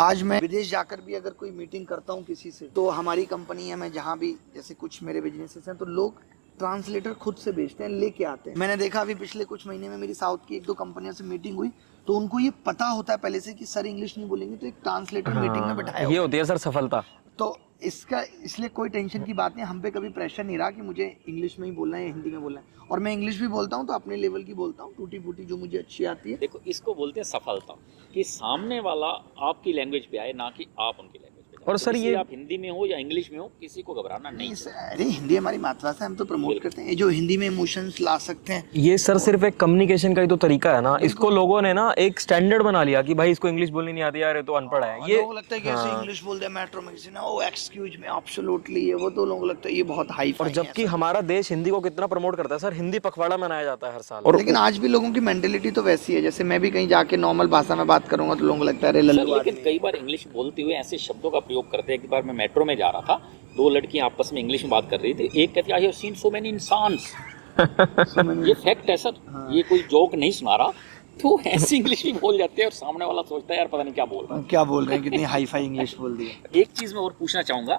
आज मैं विदेश जाकर भी अगर कोई मीटिंग करता हूँ किसी से, तो हमारी कंपनी है, मैं जहाँ भी, जैसे कुछ मेरे बिजनेसेस हैं, तो लोग ट्रांसलेटर खुद से भेजते हैं, लेके आते हैं। मैंने देखा अभी पिछले कुछ महीने में मेरी साउथ की 1-2 कंपनियों से मीटिंग हुई, तो उनको ये पता होता है पहले से कि सर इंग्लिश नहीं बोलेंगे, तो एक ट्रांसलेटर मीटिंग में बैठाया ये होती है सर सफलता। तो इसका इसलिए कोई टेंशन की बात नहीं। हम पे कभी प्रेशर नहीं रहा कि मुझे इंग्लिश में ही बोलना है या हिंदी में बोलना है। और मैं इंग्लिश भी बोलता हूँ तो अपने लेवल की बोलता हूँ, टूटी फूटी जो मुझे अच्छी आती है। देखो, इसको बोलते हैं सफलता, कि सामने वाला आपकी लैंग्वेज पे आए, ना कि आप उनकी लैंग्वेज पे जाए। और सर ये आप हिंदी में हो या इंग्लिश में हो, किसी को घबराना नहीं। अरे हिंदी हमारी मातृभाषा, हम तो प्रमोट करते हैं जो हिंदी में इमोशंस ला सकते हैं। ये सर सिर्फ एक कम्युनिकेशन का ही तो तरीका है ना। इसको लोगों ने ना एक स्टैंडर्ड बना लिया कि भाई इसको इंग्लिश बोलनी नहीं आती यार, ये तो अनपढ़ है। ये लोगों को लगता है कि ऐसे इंग्लिश बोल दे मेट्रो में किसी ने, ओ एक्सक्यूज मी, एब्सोल्युटली, ये वो, तो लोगों को लगता है ये बहुत हाई और फाई है। जबकि हमारा देश हिंदी को कितना प्रमोट करता है सर, हिंदी पखवाड़ा मनाया जाता है हर साल। और लेकिन आज भी लोगों की मेंटेलिटी तो वैसी है, जैसे मैं भी कहीं जाके नॉर्मल भाषा में बात करूंगा तो लोगों को लगता है अरे लल्लू। लेकिन कई बार इंग्लिश बोलते हुए ऐसे शब्दों का प्रयोग करते हैं। एक बार मैं मेट्रो में जा रहा था, 2 लड़कियां आपस में इंग्लिश में बात कर रही थी। एक कहती, I have seen so many इंसान्स, तो मैंने ये फैक्ट है सर, हाँ। ये कोई जोक नहीं सुना रहा। तो ऐसी इंग्लिश भी बोल जाते हैं और सामने वाला सोचता है यार पता नहीं क्या बोल रहा है। क्या बोल रहे हैं, कितनी हाई फाई इंग्लिश बोल दी है। एक चीज़ मैं और पूछना चाहूँगा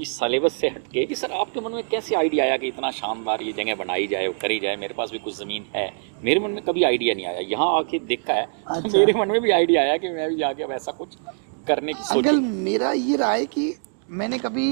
इस सिलेबस से हटके कि सर आपके मन में कैसे आइडिया आया कि इतना शानदार ये जगह बनाई जाए और करी जाए। मेरे पास भी कुछ ज़मीन है, मेरे मन में कभी आइडिया नहीं आया, यहाँ आके देखा है तो अच्छा। मेरे मन में भी आइडिया आया कि मैं भी जाके अब ऐसा कुछ करने की अंकल सोची। मेरा ये रहा है कि मैंने कभी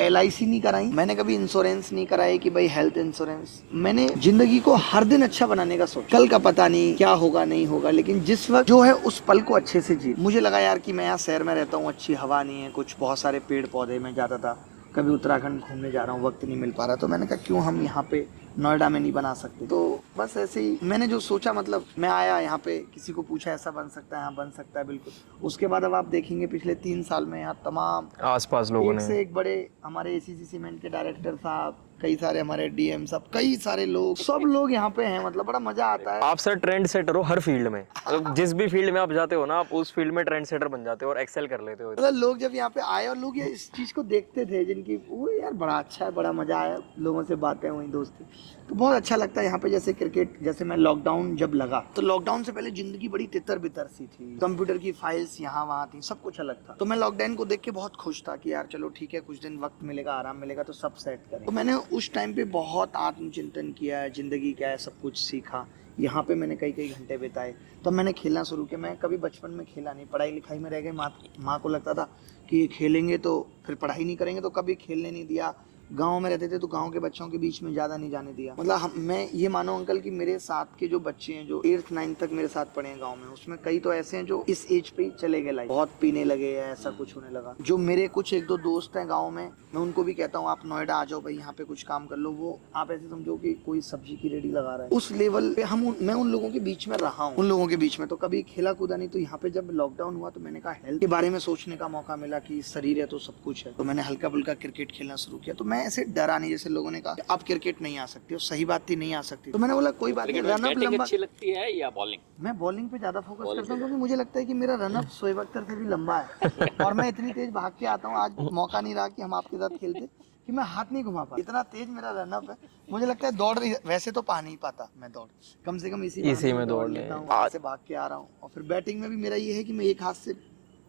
LIC नहीं कराई, मैंने कभी इंश्योरेंस नहीं कराई कि भाई हेल्थ इंश्योरेंस। मैंने जिंदगी को हर दिन अच्छा बनाने का सोचा। कल का पता नहीं क्या होगा नहीं होगा, लेकिन जिस वक्त जो है उस पल को अच्छे से जी। मुझे लगा यार कि मैं यहाँ शहर में रहता हूँ, अच्छी हवा नहीं है, कुछ बहुत सारे पेड़ पौधे में जाता था, कभी उत्तराखंड घूमने जा रहा हूँ, वक्त नहीं मिल पा रहा, तो मैंने कहा क्यों हम यहाँ पे नोएडा में नहीं बना सकते। तो बस ऐसे ही मैंने जो सोचा, मतलब मैं आया यहाँ पे, किसी को पूछा ऐसा बन सकता है, हाँ बन सकता है बिल्कुल। उसके बाद अब आप देखेंगे पिछले 3 साल में यहाँ तमाम आसपास लोगों एक ने से एक बड़े हमारे ACC सीमेंट के डायरेक्टर साहब, कई सारे हमारे DM साहब, कई सारे लोग, सब लोग यहाँ पे हैं। मतलब बड़ा मजा आता है। आप सर ट्रेंड सेटर हो हर फील्ड में, मतलब जिस भी फील्ड में आप जाते हो ना, आप उस फील्ड में ट्रेंड सेटर बन जाते हो और एक्सेल कर लेते हो। मतलब लोग जब यहाँ पे आए और लोग ये इस चीज को देखते थे, जिनकी वो यार बड़ा अच्छा है, बड़ा मजा आया, लोगों से बातें हुई, दोस्ती, तो बहुत अच्छा लगता है यहाँ पे। जैसे क्रिकेट, जैसे मैं लॉकडाउन जब लगा तो लॉकडाउन से पहले जिंदगी बड़ी तितर बितर सी थी, कंप्यूटर की फाइल्स यहाँ वहाँ थी, सब कुछ अलग था। तो मैं लॉकडाउन को देख के बहुत खुश था कि यार चलो ठीक है, कुछ दिन वक्त मिलेगा, आराम मिलेगा तो सब सेट करें। तो मैंने उस टाइम पे बहुत आत्मचिंतन किया, जिंदगी क्या है, सब कुछ सीखा। यहाँ पे मैंने कई घंटे बिताए। तब मैंने खेलना शुरू किया। मैं कभी बचपन में खेला नहीं, पढ़ाई लिखाई में रह गए। माँ को लगता था कि ये खेलेंगे तो फिर पढ़ाई नहीं करेंगे, तो कभी खेलने नहीं दिया। गांव में रहते थे तो गांव के बच्चों के बीच में ज़्यादा नहीं जाने दिया। मतलब मैं ये मानो अंकल कि मेरे साथ के जो बच्चे हैं, जो 8th 9th तक मेरे साथ पढ़े हैं गांव में, उसमें कई तो ऐसे हैं जो इस एज पे ही चले गए, लाइफ बहुत पीने लगे या ऐसा कुछ होने लगा। जो मेरे कुछ 1-2 दोस्त हैं गाँव में, मैं उनको भी कहता हूँ आप नोएडा आ जाओ भाई, यहाँ पे कुछ काम कर लो। वो आप ऐसे समझो कि कोई सब्जी की रेडी लगा रहा है, उस लेवल पे मैं उन लोगों के बीच में रहा हूँ, उन लोगों के बीच में। तो कभी खेला कूदा नहीं। तो यहाँ पे जब लॉकडाउन हुआ तो मैंने कहा हेल्थ के बारे में सोचने का मौका मिला कि शरीर है तो सब कुछ है। तो मैंने हल्का फुल्का क्रिकेट खेलना शुरू किया। तो मैं ऐसे डरा नहीं, जैसे लोगों ने कहा आप क्रिकेट नहीं आ सकते, और सही बात थी, नहीं आ सकती। तो मैंने बोला कोई बात नहीं, रनअप लंबा। अच्छी लगती है या बॉलिंग? मैं बॉलिंग पे ज्यादा फोकस करता हूँ, क्योंकि मुझे लगता है कि मेरा रनअप शोएब अख्तर से भी लंबा है और मैं इतनी तेज भाग के आता हूँ। आज मौका नहीं रहा कि हम आपके साथ खेलते, कि मैं हाथ नहीं घुमा पाता, इतना तेज मेरा रनअप है। मुझे लगता है दौड़ रही, वैसे तो पा नहीं पाता मैं दौड़, कम से कम इसी में दौड़ लेता हूँ, वहाँ से भाग के आ रहा हूँ। और फिर बैटिंग में भी मेरा ये है कि मैं एक हाथ से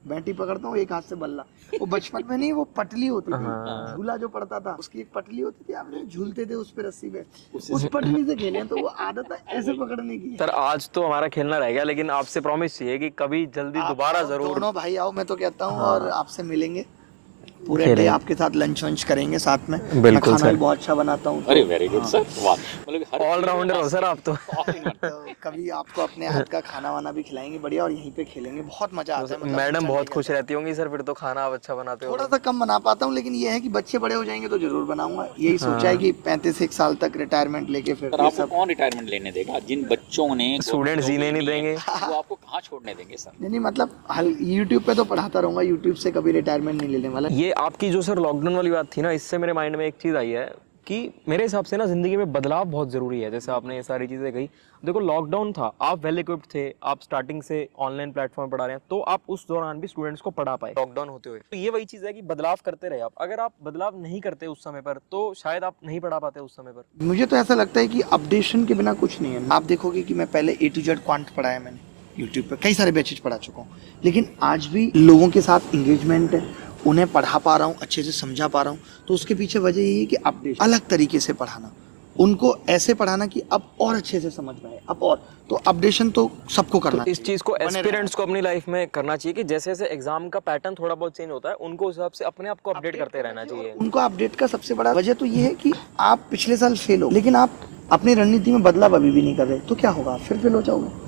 बैटी पकड़ता हूँ, एक हाथ से बल्ला। वो बचपन में नहीं, वो पटली होती थी, झूला जो पड़ता था उसकी एक पटली होती थी, आप झूलते थे उस पे रस्सी पे, उस पटली से खेले। तो वो आदत है ऐसे पकड़ने की। सर आज तो हमारा खेलना रह गया, लेकिन आपसे प्रॉमिस चाहिए कि कभी जल्दी आप दोबारा आओ, जरूर दोनों भाई आओ, मैं तो कहता हूँ, और आपसे मिलेंगे, पूरे डे आपके साथ लंच वंच करेंगे साथ में। मैं खाना भी बहुत अच्छा बनाता हूँ। अरे वेरी गुड सर, वाह, मतलब हर ऑलराउंडर हो सर आप तो। तो कभी आपको अपने हाथ का खाना वाना भी खिलाएंगे बढ़िया, और यहीं पे खेलेंगे, बहुत मजा आता है। मतलब मैडम बहुत खुश रहती होंगी सर, फिर तो खाना आप अच्छा बनाते हो। थोड़ा सा कम बना पाता हूँ, लेकिन ये है कि बच्चे बड़े हो जाएंगे तो जरूर बनाऊंगा। यही सोचा है कि 35 साल तक रिटायरमेंट लेके फिर सर आपको कौन रिटायरमेंट लेने देगा? जिन बच्चों ने स्टूडेंट जीने नहीं देंगे वो आपको कहाँ छोड़ने देंगे सर? नहीं, मतलब यूट्यूब पे तो पढ़ाता रहूंगा, यूट्यूब से कभी रिटायरमेंट नहीं लेने वाला। ये आपकी जो सर लॉकडाउन वाली बात थी ना, इससे मेरे माइंड में एक चीज़ आई है कि मेरे हिसाब से ना ज़िंदगी में बदलाव बहुत ज़रूरी है। जैसे आपने ये सारी चीज़ें कही, देखो लॉकडाउन था, आप वेल इक्विप्ड थे, आप स्टार्टिंग से ऑनलाइन प्लेटफॉर्म पढ़ा रहे हैं, तो आप उस दौरान भी स्टूडेंट्स को पढ़ा पाए लॉकडाउन होते हुए। तो ये वही चीज़ है कि बदलाव करते रहे आप। अगर आप बदलाव नहीं करते उस समय पर, तो शायद आप नहीं पढ़ा पाते उस समय पर। मुझे तो ऐसा लगता है कि अपडेशन के बिना कुछ नहीं है। आप देखोगे कि मैं पहले A to Z क्वांट पढ़ाया, मैंने यूट्यूब पे कई सारे बैचेज पढ़ा चुका हूँ, लेकिन आज भी लोगों के साथ इंगेजमेंट है, उन्हें पढ़ा पा रहा हूँ, अच्छे से समझा पा रहा हूँ। तो उसके पीछे वजह यही है कि अपडेट, अलग तरीके से पढ़ाना, उनको ऐसे पढ़ाना कि अब और अच्छे से समझ में आए, अब और। तो अपडेशन तो सबको करना तो इस चीज़ को एस्पिरेंट्स को अपनी लाइफ में करना चाहिए कि जैसे जैसे एग्जाम का पैटर्न थोड़ा बहुत चेंज होता है, उनको उस हिसाब से अपने आप को अपडेट करते रहना चाहिए। उनको अपडेट का सबसे बड़ा वजह तो ये है कि आप पिछले साल फेल हो, लेकिन आप अपनी रणनीति में बदलाव अभी भी नहीं कर रहे, तो क्या होगा? फिर फेल हो जाओगे।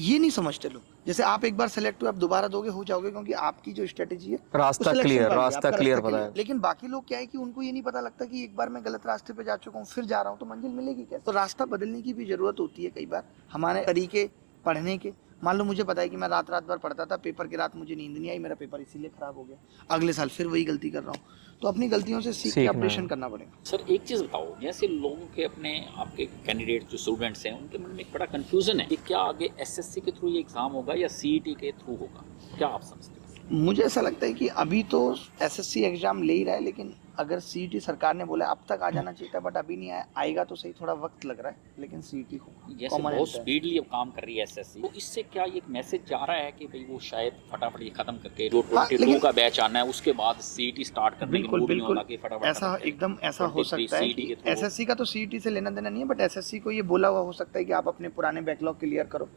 ये नहीं समझते लोग। जैसे आप एक बार सेलेक्ट हुए, आप दोबारा दोगे, हो जाओगे, क्योंकि आपकी जो स्ट्रेटेजी है, रास्ता क्लियर पता है। लेकिन बाकी लोग क्या है कि उनको ये नहीं पता लगता कि एक बार मैं गलत रास्ते पे जा चुका हूँ, फिर जा रहा हूँ, तो मंजिल मिलेगी कैसे? तो रास्ता बदलने की भी जरूरत होती है कई बार, हमारे तरीके पढ़ने के। मान लो मुझे पता है कि मैं रात भर पढ़ता था, पेपर की रात मुझे नींद नहीं आई, मेरा पेपर इसीलिए खराब हो गया, अगले साल फिर वही गलती कर रहा हूँ। तो अपनी गलतियों से सीख के अपडेशन करना पड़ेगा। सर एक चीज़ बताओ, जैसे लोगों के अपने आपके कैंडिडेट जो स्टूडेंट्स हैं, उनके मन में एक बड़ा कंफ्यूजन है कि क्या आगे SSC के थ्रू ये एग्ज़ाम होगा या CET के थ्रू होगा, क्या आप समझते हैं? मुझे ऐसा लगता है कि अभी तो SSC एग्जाम ले ही रहा है, लेकिन अगर सीईटी सरकार ने बोला अब तक आ जाना चाहिए था बट अभी नहीं आया, आएगा तो सही, थोड़ा वक्त लग रहा है लेकिन सीईटी होगा। जैसे Common बहुत answer है। स्पीडली अब काम कर रही है एसएससी, तो इससे क्या एक मैसेज जा रहा है कि भाई वो शायद फटाफट ये खत्म करके जो 22 लेकिन- का बैच आना है उसके बाद सीईटी स्टार्ट करने की बिल्कुल मूड नहीं बिल्कुल होगा कि फटाफट ऐसा खत्म करें। एकदम ऐसा हो 23 सकता है CET के कि through। एसएससी का तो सीईटी से लेना देना नहीं है, बट एसएससी को ये बोला हुआ हो सकता है कि आप अपने पुराने बैकलॉग क्लियर करो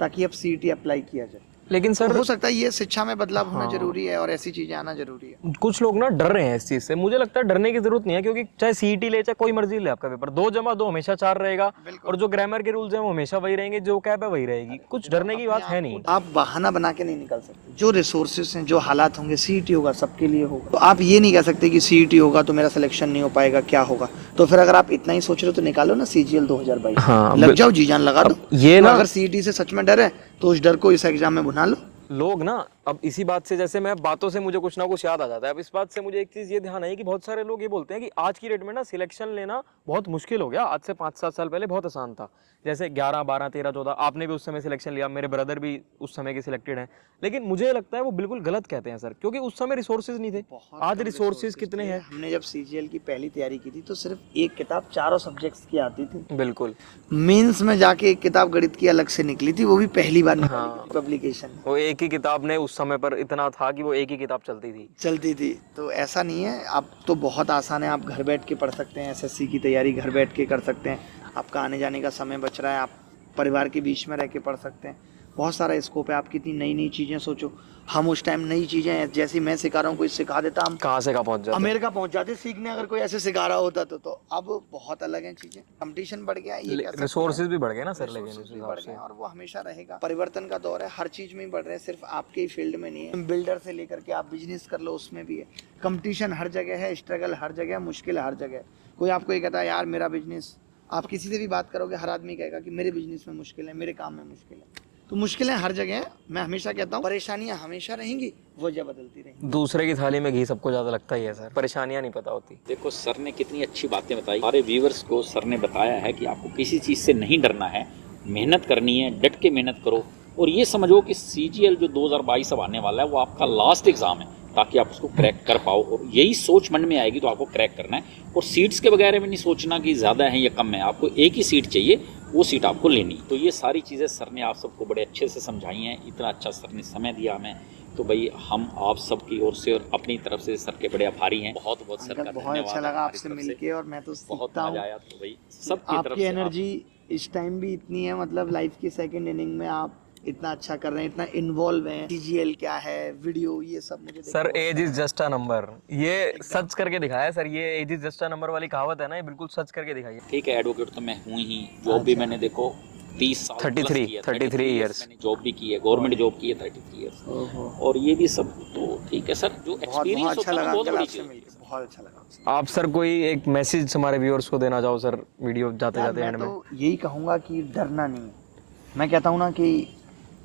ताकि अब सीईटी अप्लाई किया जाए। लेकिन तो सर हो सकता है ये शिक्षा में बदलाव होना हाँ। जरूरी है और ऐसी चीजें आना जरूरी है। कुछ लोग ना डर रहे हैं इस चीज से। मुझे लगता है डरने की जरूरत नहीं है, क्योंकि चाहे सीईटी ले चाहे कोई मर्जी ले, आपका पेपर 2 जमा 2 हमेशा 4 रहेगा बिल्कुल। और जो ग्रामर के रूल्स हैं वो हमेशा वही रहेंगे, जो कैप है वही रहेगी। कुछ डरने की बात है नहीं। आप बहाना बना के नहीं निकल सकते। जो रिसोर्सेज हैं, जो हालात होंगे, सीईटी होगा सबके लिए होगा। तो आप ये नहीं कह सकते कि सीईटी होगा तो मेरा सिलेक्शन नहीं हो पाएगा, क्या होगा। तो फिर अगर आप इतना ही सोच रहे हो तो निकालो ना सीजीएल 2022, हाँ, लग जाओ, जी जान लगा दो। ये तो ना अगर सीईटी से सच में डर है तो उस डर को इस एग्जाम में भुना लो। लोग ना अब इसी बात से, जैसे मैं बातों से मुझे कुछ ना कुछ याद आ जाता है। अब इस बात से मुझे एक चीज ये ध्यान आई कि बहुत सारे लोग ये बोलते हैं कि आज की डेट में ना सिलेक्शन लेना बहुत मुश्किल हो गया। आज से 5-7 साल पहले बहुत आसान था। जैसे 11, 12, 13, 14 आपने भी उस समय सिलेक्शन लिया, मेरे ब्रदर भी उस समय के सिलेक्टेड हैं। लेकिन मुझे लगता है वो बिल्कुल गलत कहते हैं सर, क्योंकि उस समय रिसोर्सेज नहीं थे। आज रिसोर्सेज कितने हैं। हमने जब सीजीएल की पहली तैयारी की थी तो सिर्फ एक किताब चारों सब्जेक्ट्स की आती थी। बिल्कुल। मेंस में जाके एक किताब गणित की अलग से निकली थी, वो भी पहली बार निकली पब्लिकेशन वो एक ही किताब ने उस समय पर इतना था कि वो एक ही किताब चलती थी। चलती थी। तो ऐसा नहीं है, अब तो बहुत आसान है। आप घर बैठ के पढ़ सकते हैं, एसएससी की तैयारी घर बैठ के कर सकते हैं। आपका आने जाने का समय बच रहा है, आप परिवार के बीच में रह के पढ़ सकते हैं। बहुत सारा स्कोप है। आप कितनी नई नई चीज़ें सोचो। हम उस टाइम नई चीज़ें जैसी मैं सिखा रहा हूँ कोई सिखा देता, हम कहाँ से कहाँ पहुंच जाते। अमेरिका पहुंच जाते सीखने, अगर कोई ऐसे सिखा रहा होता तो अब बहुत अलग हैं चीज़ें। कंपटीशन बढ़ गया, ये कह सकते हैं। रिसोर्सेज भी बढ़ गए ना सर, लेकिन Resources उस भी हिसाब बढ़ से गए हैं और वो हमेशा रहेगा। परिवर्तन का दौर है, हर चीज में ही बढ़ रहे हैं, सिर्फ आपके ही फील्ड में नहीं है। बिल्डर से लेकर के आप बिजनेस कर लो, उसमें भी है। कंपटीशन हर जगह है, स्ट्रगल हर जगह है, मुश्किल हर जगह है। कोई आपको ये कहता है यार मेरा बिजनेस, आप किसी से भी बात करोगे हर आदमी कहेगा कि मेरे बिजनेस में मुश्किल है, मेरे काम में मुश्किल है। तो मुश्किलें हर जगह हैं। मैं हमेशा कहता हूँ परेशानियां हमेशा रहेंगी, वजह बदलती रहेंगी। दूसरे की थाली में घी सबको ज्यादा लगता ही है सर, परेशानियां नहीं पता होती। देखो सर ने कितनी अच्छी बातें बताई। हमारे व्यूवर्स को सर ने बताया है कि आपको किसी चीज़ से नहीं डरना है, मेहनत करनी है, डट के मेहनत करो और ये समझो कि सीजीएल जो 2022 अब आने वाला है वो आपका लास्ट एग्ज़ाम है, ताकि आप उसको क्रैक कर पाओ। और यही सोच मन में आएगी तो आपको क्रैक करना है। और सीट्स के वगैरह में नहीं सोचना कि ज़्यादा है या कम है, आपको एक ही सीट चाहिए, वो सीट आपको लेनी। तो ये सारी चीज़ें सर ने आप सबको बड़े अच्छे से समझाई हैं। इतना अच्छा सर ने समय दिया हमें, तो भाई हम आप सबकी ओर से और अपनी तरफ से सर के बड़े आभारी हैं। बहुत बहुत सर का बहुत धन्यवाद। अच्छा लगा हमारी आपसे तरफ से। मिलके और मैं तो बहुत सीखता मजा हूँ। आया। तो भाई सबकी तरफ आपकी से एनर्जी इस टाइम भी इतनी है, मतलब लाइफ की सेकंड इनिंग में आप इतना अच्छा कर रहे हैं, इतना इन्वॉल्व हैं। सीजीएल क्या है, वीडियो, ये सब मुझे देखना सर बहुत age is just a number, ये सच करके दिखाया है सर। ये age is just a number वाली कहावत है ना, ये बिल्कुल सच करके दिखाई है। ठीक है। एडवोकेट तो मैं हूँ ही, जॉब भी मैंने देखो 30 साल 33 की है, 33 years। मैंने जॉब भी की है, गवर्नमेंट जॉब की है 33 ईयर्स। ओहो। और ये भी सब तो ठीक है सर, जो बहुत एक्सपीरियंस बहुत होता अच्छा है लगा ना बहुत अंकल बड़ी आपसे चीज़ होती है। मिलके, बहुत अच्छा लगा आपसे। आप सर कोई एक मैसेज हमारे व्यूअर्स को देना चाहो सर, वीडियो जाते यार जाते मैं एंड में। तो यही कहूँगा कि डरना नहीं है। मैं कहता हूँ ना कि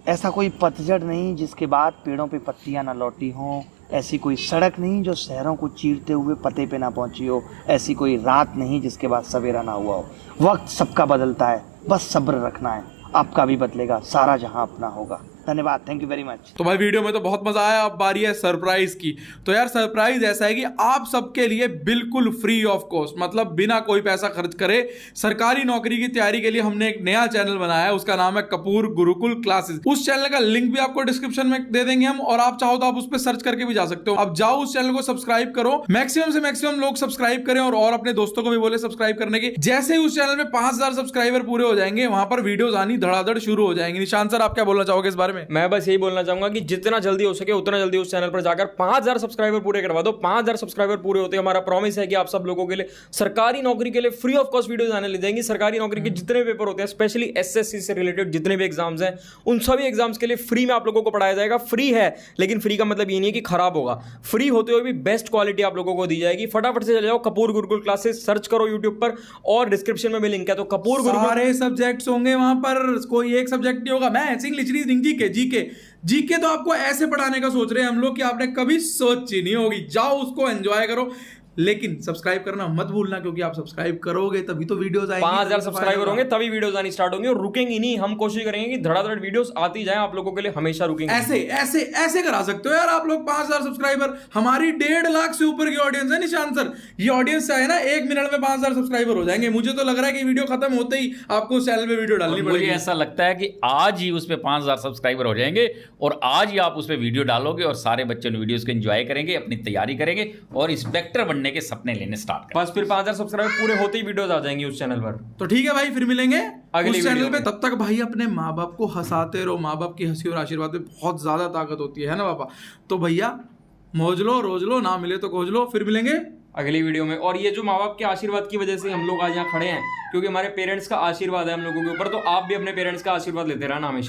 ऐसा कोई पतझड़ नहीं जिसके बाद पेड़ों पे पत्तियां ना लौटी हों, ऐसी कोई सड़क नहीं जो शहरों को चीरते हुए पते पे ना पहुंची हो, ऐसी कोई रात नहीं जिसके बाद सवेरा ना हुआ हो। वक्त सबका बदलता है, बस सब्र रखना है, आपका भी बदलेगा, सारा जहां अपना होगा। धन्यवाद, थैंक यू वेरी मच। तो भाई वीडियो में तो बहुत मजा आया। अब बारी है सरप्राइज की। तो यार सरप्राइज ऐसा है कि आप सबके लिए बिल्कुल फ्री ऑफ कॉस्ट, मतलब बिना कोई पैसा खर्च करे सरकारी नौकरी की तैयारी के लिए हमने एक नया चैनल बनाया है। उसका नाम है कपूर गुरुकुल क्लासेस। उस चैनल का लिंक भी आपको डिस्क्रिप्शन में दे देंगे हम, और आप चाहो तो आप उस पर सर्च करके भी जा सकते हो। अब जाओ उस चैनल को सब्सक्राइब करो, मैक्सिमम से मैक्सिमम लोग सब्सक्राइब करें और अपने दोस्तों को भी बोले सब्सक्राइब करने के। जैसे ही उस चैनल में 5000 सब्सक्राइबर पूरे हो जाएंगे, वहां पर वीडियोस आनी धड़ाधड़ शुरू हो जाएंगी। निशांत सर, आप क्या बोलना चाहोगे इस बारे में? मैं बस यही बोलना चाहूंगा कि जितना जल्दी हो सके उतना जल्दी उस चैनल पर जाकर 5000 सब्सक्राइबर पूरे करवा दो। 5000 सब्सक्राइबर पूरे होते हमारा प्रॉमिस है कि आप सब लोगों के लिए सरकारी नौकरी के लिए फ्री ऑफ कॉस्ट वीडियोस आने लग जाएंगी। सरकारी नौकरी के जितने पेपर होते हैं, स्पेशली एसएससी से रिलेटेड जितने भी एग्जाम्स हैं, उन सभी एग्जाम्स के लिए फ्री में आप लोगों को पढ़ाया जाएगा। फ्री है, लेकिन फ्री का मतलब ये नहीं है कि खराब होगा। फ्री होते हुए भी बेस्ट क्वालिटी आप लोगों को दी जाएगी। फटाफट से चले जाओ कपूर गुरुकुल क्लासेस, सर्च करो यूट्यूब पर और डिस्क्रिप्शन में भी लिंक है। तो कपूर गुरुकुल सारे सब्जेक्ट्स होंगे वहां पर, कोई एक सब्जेक्ट नहीं होगा। मैथ्स, इंग्लिश, रीजनिंग, जीके तो आपको ऐसे पढ़ाने का सोच रहे हैं हम लोग कि आपने कभी सोची नहीं होगी। जाओ उसको एंजॉय करो। लेकिन सब्सक्राइब करना मत भूलना, क्योंकि आप सब्सक्राइब करोगे तभी तो वीडियोस आएंगी। 5000 सब्सक्राइबर होंगे तभी वीडियोस आनी स्टार्ट होंगी, और रुकेंगी नहीं। हम कोशिश करेंगे कि धड़ाधड़ वीडियोस आती जाएं आप लोगों के लिए, हमेशा रुकेंगे। ऐसे ऐसे ऐसे करा सकते हो यार आप लोग 5000 सब्सक्राइबर। हमारी 1.5 लाख से ऊपर की ऑडियंस है निशांत सर। ये ऑडियंस चाहे ना 1 मिनट में 5000 सब्सक्राइबर हो जाएंगे। मुझे तो लग रहा है कि वीडियो खत्म होते ही आपको उस चैनल पे वीडियो डालनी मुझे पड़ेगी। ऐसा लगता है कि आज ही उस पे 5000 सब्सक्राइबर हो जाएंगे और आज ही आप उस पे वीडियो डालोगे और सारे बच्चे वीडियोस को एंजॉय करेंगे, अपनी तैयारी करेंगे और इंस्पेक्टर बनने के सपने लेने स्टार्ट करेंगे। बस फिर 5000 सब्सक्राइबर पूरे होते ही वीडियोस आ जाएंगी उस चैनल पर। तो ठीक है भाई, फिर मिलेंगे अगली उस चैनल वीडियो पे। में। तब तक भाई अपने माँ बाप को हंसाते रहो। माँ बाप की हंसी और आशीर्वाद में बहुत ज्यादा ताकत होती है ना पापा। तो भैया मौज लो, रोज लो, ना मिले तो खोज लो। फिर मिलेंगे अगली वीडियो में। और ये जो माँ बाप के आशीर्वाद की वजह से हम लोग आज यहाँ खड़े हैं, क्योंकि हमारे पेरेंट्स का आशीर्वाद है हम लोगों के ऊपर। तो आप भी अपने पेरेंट्स का आशीर्वाद लेते रहना हमेशा।